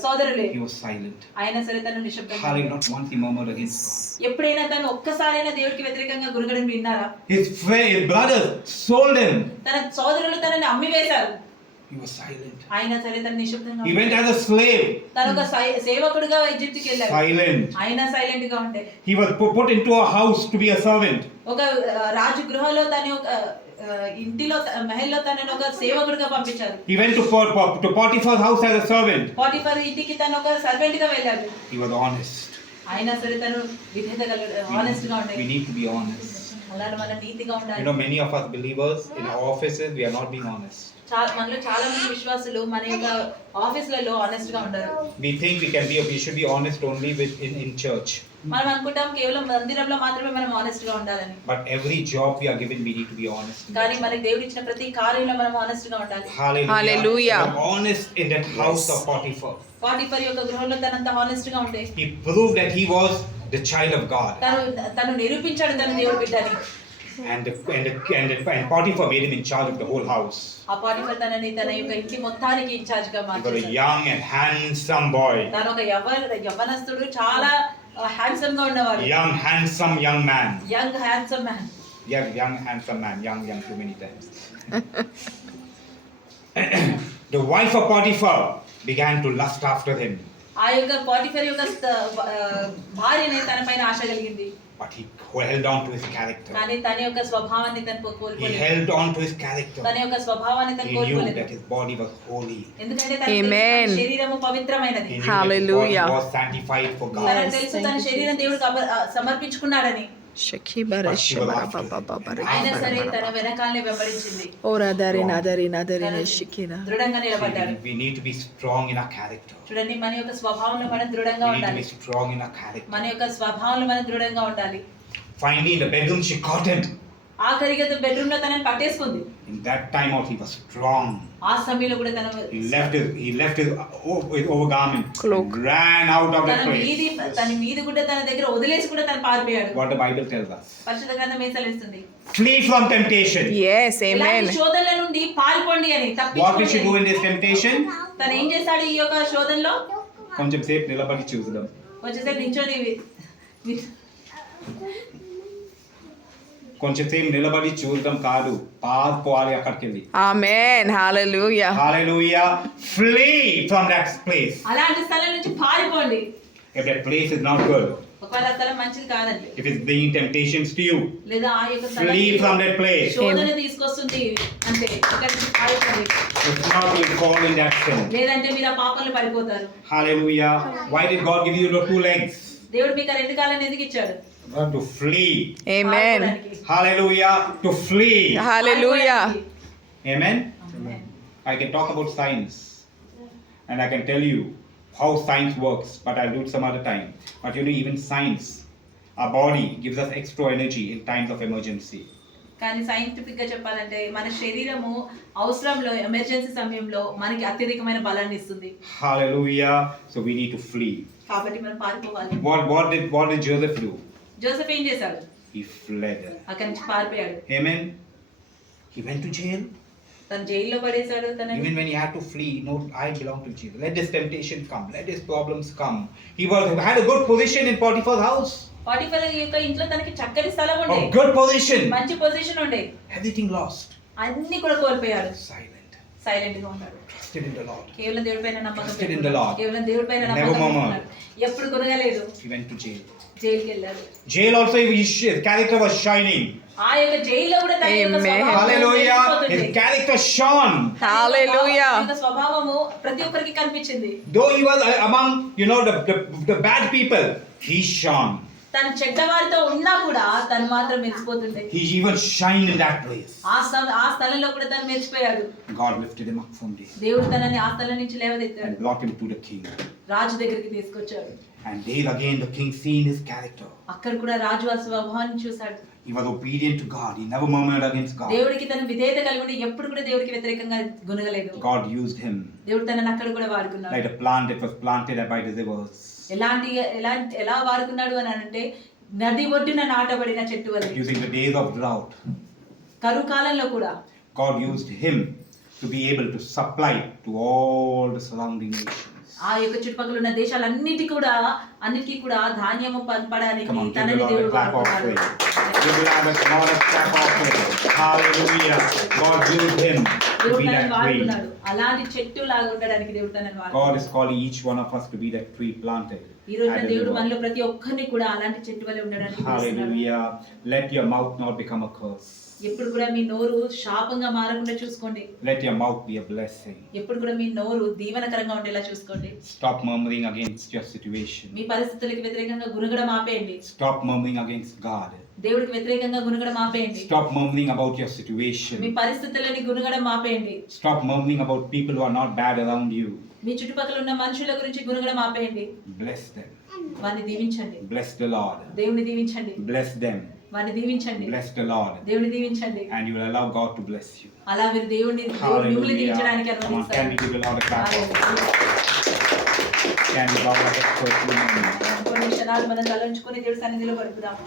సోదరులే. He was silent. అయినా సరే తను నిశ్శబ్దంగా Hallelujah. ఉన్నాడు. Not once he murmured against God. ఎప్పుడైనా తను ఒక్కసారైనా దేవుడికి వ్యతిరేకంగా గురగడం విన్నారా? His brothers sold him. తన సోదరులు తనని అమ్మివేశారు. He was silent. అయినా సరే తను నిశ్శబ్దంగా He ఉన్నాడు. went as a slave. తను ఒక సేవకుడుగా ఈజిప్ట్కి వెళ్ళాడు. Silent. అయినా సైలెంట్ గా ఉండే. He was put into a house to be a servant. ఒక రాజు గృహలో తను ఒక ఇంటిలో మహల్లో తనని ఒక సేవకుడిగా పంపించారు. He went to Potiphar's house as a servant. పోటిఫర్ ఇంటికి తను ఒక సర్వెంట్ గా వెళ్ళాడు. He was honest. అయినా సరే తను విధేయత ఆనెస్ట్ గా We ఉండే. need to be honest. అలానే మన నీతిగా ఉండాలి. Many of us believers in our offices, we are not being honest. మనలో చాలా మంది విశ్వాసులు మన యొక్క ఆఫీసులలో ఆనెస్ట్ గా ఉండరు. We think we should be honest only in church. మనం అనుకుంటాం కేవలం మందిరంలో మాత్రమే మనం ఆనెస్ట్ గా ఉండాలని. But every job we are given, we need to be honest. కానీ మనకి దేవుడు ఇచ్చిన ప్రతి కార్యంలో మనం ఆనెస్ట్ గా ఉండాలి. Hallelujah. We are honest in that house of Potiphar. పోటిఫర్ యొక్క గృహంలో తనంత ఆనెస్ట్ గా ఉండే. He proved that he was the child of God. తను నిరూపించాడు తన దేవుడి బిడ్డని. And Potiphar made him in charge of the whole house. ఆ పోటిఫర్ తనని తన యొక్క ఇంటి మొత్తానికి ఇన్ఛార్జ్ గా He was a మార్చాడు. young and handsome boy. తను ఒక యవ్వనస్తుడు, చాలా హ్యాండ్సమ్ గా ఉన్నవాడు. Young, handsome young man. Young handsome man. Yeah, young, handsome man. Young too many times. The wife of Potiphar began to lust after him. ఆ యొక్క పోటిఫర్ యొక్క భార్యనే తన పైన ఆశ కలిగింది. But he held on to his character. కానీ తన యొక్క స్వభావాన్ని తను He కోల్పోలేదు. held on to his character. తన యొక్క స్వభావాన్ని తను He knew కోల్పోలేదు. that his body was holy. ఎందుకంటే తనకు తెలుసు Amen. తన శరీరము పవిత్రమైనది. He knew that his Hallelujah. body was sanctified for God. తనకు తెలుసు తన శరీరం దేవుడికి సమర్పించుకున్నాడని. అయినా సరే తన వెనకాలనే వెంబడించింది. దృఢంగా నిలబడ్డాడు. We need to be strong in our character. చూడండి, మన యొక్క స్వభావంలో మనం దృఢంగా We need to ఉండాలి. be strong in our character. మన యొక్క స్వభావంలో మనం దృఢంగా ఉండాలి. Finally, in the bedroom, she caught him. ఆఖరిగా బెడ్రూమ్ లో తనని పట్టేసుకుంది. In that time out, he was strong. ఆ సమయంలో కూడా తన He left his overgarment, Cloak. and ran out of that place. తన మీది కూడా తన దగ్గర వదిలేసి కూడా తను పారిపోయాడు. What the Bible tells us. పరిశుద్ధ గ్రంథం ఏం సెలవిస్తుంది? Flee from temptation. Yes, ఇలాంటి amen. శోధనల నుండి పారిపోండి అని. What we should do in this temptation? తను ఏం చేశాడు ఈ యొక్క శోధనలో? కొంచెం సేపు నిలబడి చూద్దాం. వచ్చేసరికి నించొని కొంచెం సేపు నిలబడి చూడడం కాదు, పారిపోవాలి అక్కడికి వెళ్ళి. Amen. Hallelujah. Hallelujah. Flee from that place. అలాంటి స్థలం నుంచి పారిపోండి. If that place is not good, ఒకవేళ ఆ స్థలం మంచిది కాదండి, if it's bringing temptations to you, లేదా ఆ యొక్క flee from that place. శోధన తీసుకొస్తుంది అంటే అక్కడి నుంచి పారిపోండి. If not, you'll fall in that sin. లేదంటే మీరు ఆ పాపంలో పడిపోతారు. Hallelujah. Why did God give you the two legs? దేవుడు మీకు ఆ రెండు కాళ్ళని ఎందుకు ఇచ్చాడు? To flee. Amen. Hallelujah. To flee. Hallelujah. Amen. Amen. I can talk about science, and I can tell you how science works, but I'll do it some other time. But you know, even science, our body gives us extra energy in times of emergency. కానీ scientific గా చెప్పాలంటే మన శరీరము అవసరంలో emergency సమయంలో మనకి అత్యధికమైన బలాన్ని ఇస్తుంది. Hallelujah. So we need to flee. కాబట్టి మనం పారిపోవాలి. What did Joseph do? Joseph ఏం చేశాడు? He fled. అక్కడి నుంచి పారిపోయాడు. Amen. He went to jail. తను జైల్లో పడేశాడు. తనని Even when he had to flee, no, I belong to Jesus. Let this temptation come. Let these problems come. He had a good position in Potiphar's house. పాటిఫర్ యొక్క ఇంట్లో తనకి చక్కటి స్థలం ఉండే, A good position. మంచి పొజిషన్ ఉండే. Everything lost. అన్ని కూడా కోల్పోయాడు. సైలెంట్ గా ఉన్నాడు. Trusted in the Lord. కేవలం దేవుడి పైన నమ్మకం Trusted in the Lord. కేవలం దేవుడి పైన Never నమ్మకం murmured. పెట్టుకున్నాడు. ఎప్పుడు కొనగలేదు. He went to jail. జైలుకి వెళ్ళాడు. Jail also, his character was shining. ఆ యొక్క జైల్లో కూడా తన యొక్క Amen. స్వభావం Hallelujah. తెలిసిపోతుంది. His character shone. Hallelujah. తన యొక్క స్వభావము ప్రతి ఒక్కరికి కనిపించింది. Though he was among, the bad people, he shone. తను చెడ్డవారితో ఉన్నా కూడా తను మాత్రం మెరిసిపోతుండే. He even shined in that place. ఆ స్థలంలో కూడా తను మెరిసిపోయాడు. God lifted him up from there దేవుడు తనని ఆ స్థలం నుంచి లేవదెత్తాడు. and brought him to the king. రాజు దగ్గరికి తీసుకొచ్చాడు. And there again the king seen his character. అక్కడ కూడా రాజు ఆ స్వభావాన్ని చూశాడు. He was obedient to God. He never murmured against God. దేవుడికి తన విధేయత కలిగి ఉండి ఎప్పుడు కూడా దేవుడికి వ్యతిరేకంగా గునగలేదు. God used him దేవుడు తనని అక్కడ కూడా వాడుకున్నాడు. like a plant that was planted by the rivers. ఎలా వాడుకున్నాడు అని అంటే నది ఒడ్డున నాటబడిన చెట్టు వలె. Using the days of drought, కరువు కాలంలో కూడా God used him to be able to supply to all the surrounding nations. ఆ యొక్క చుట్టుపక్కల ఉన్న దేశాలన్నిటికీ కూడా ధాన్యము పంపడానికి Come on, give the తనని Lord a దేవుడు clap వాడుకున్నాడు. offering. Give the Lord a clap offering. Hallelujah. God used him to దేవుడు be తనని that tree. వాడుకున్నాడు. అలాంటి చెట్టు లాగా ఉండడానికి దేవుడు తనని God వాడుకున్నాడు. is calling each one of us to be that tree planted. ఈ రోజున at the దేవుడు river. మనలో ప్రతి ఒక్కరిని కూడా అలాంటి చెట్టు వలె ఉండడానికి పిలుస్తున్నాడు. Hallelujah. Let your mouth not become a curse. ఎప్పుడు కూడా మీ నోరు శాపంగా మారకుండా చూసుకోండి. Let your mouth be a blessing. ఎప్పుడు కూడా మీ నోరు దీవెనకరంగా ఉండేలా చూసుకోండి. Stop murmuring against your situation. మీ పరిస్థితులకు వ్యతిరేకంగా గునగడం ఆపేయండి. Stop murmuring against God. దేవుడికి వ్యతిరేకంగా గునగడం ఆపేయండి. Stop murmuring about your me situation. పరిస్థితులని గునగడం ఆపేయండి. Stop murmuring about people who are not bad around you. మీ చుట్టుపక్కల ఉన్న మనుషుల గురించి గునగడం ఆపేయండి. Bless them. వారిని దీవించండి. Bless the Lord. దేవుని దీవించండి. Bless them. వారిని దీవించండి. Bless the Lord. దేవుని దీవించండి. And you will allow God to bless you. అలా మీరు దేవుడిని మిమ్మల్ని దీవించడానికి Hallelujah. Come on, can we అనుమతిస్తారు. give the Lord a clap? Can we bow our heads for a few moments? కొన్ని క్షణాలు మనం తలంచుకొని దేవుడి సన్నిధిలో గడుపుదాము.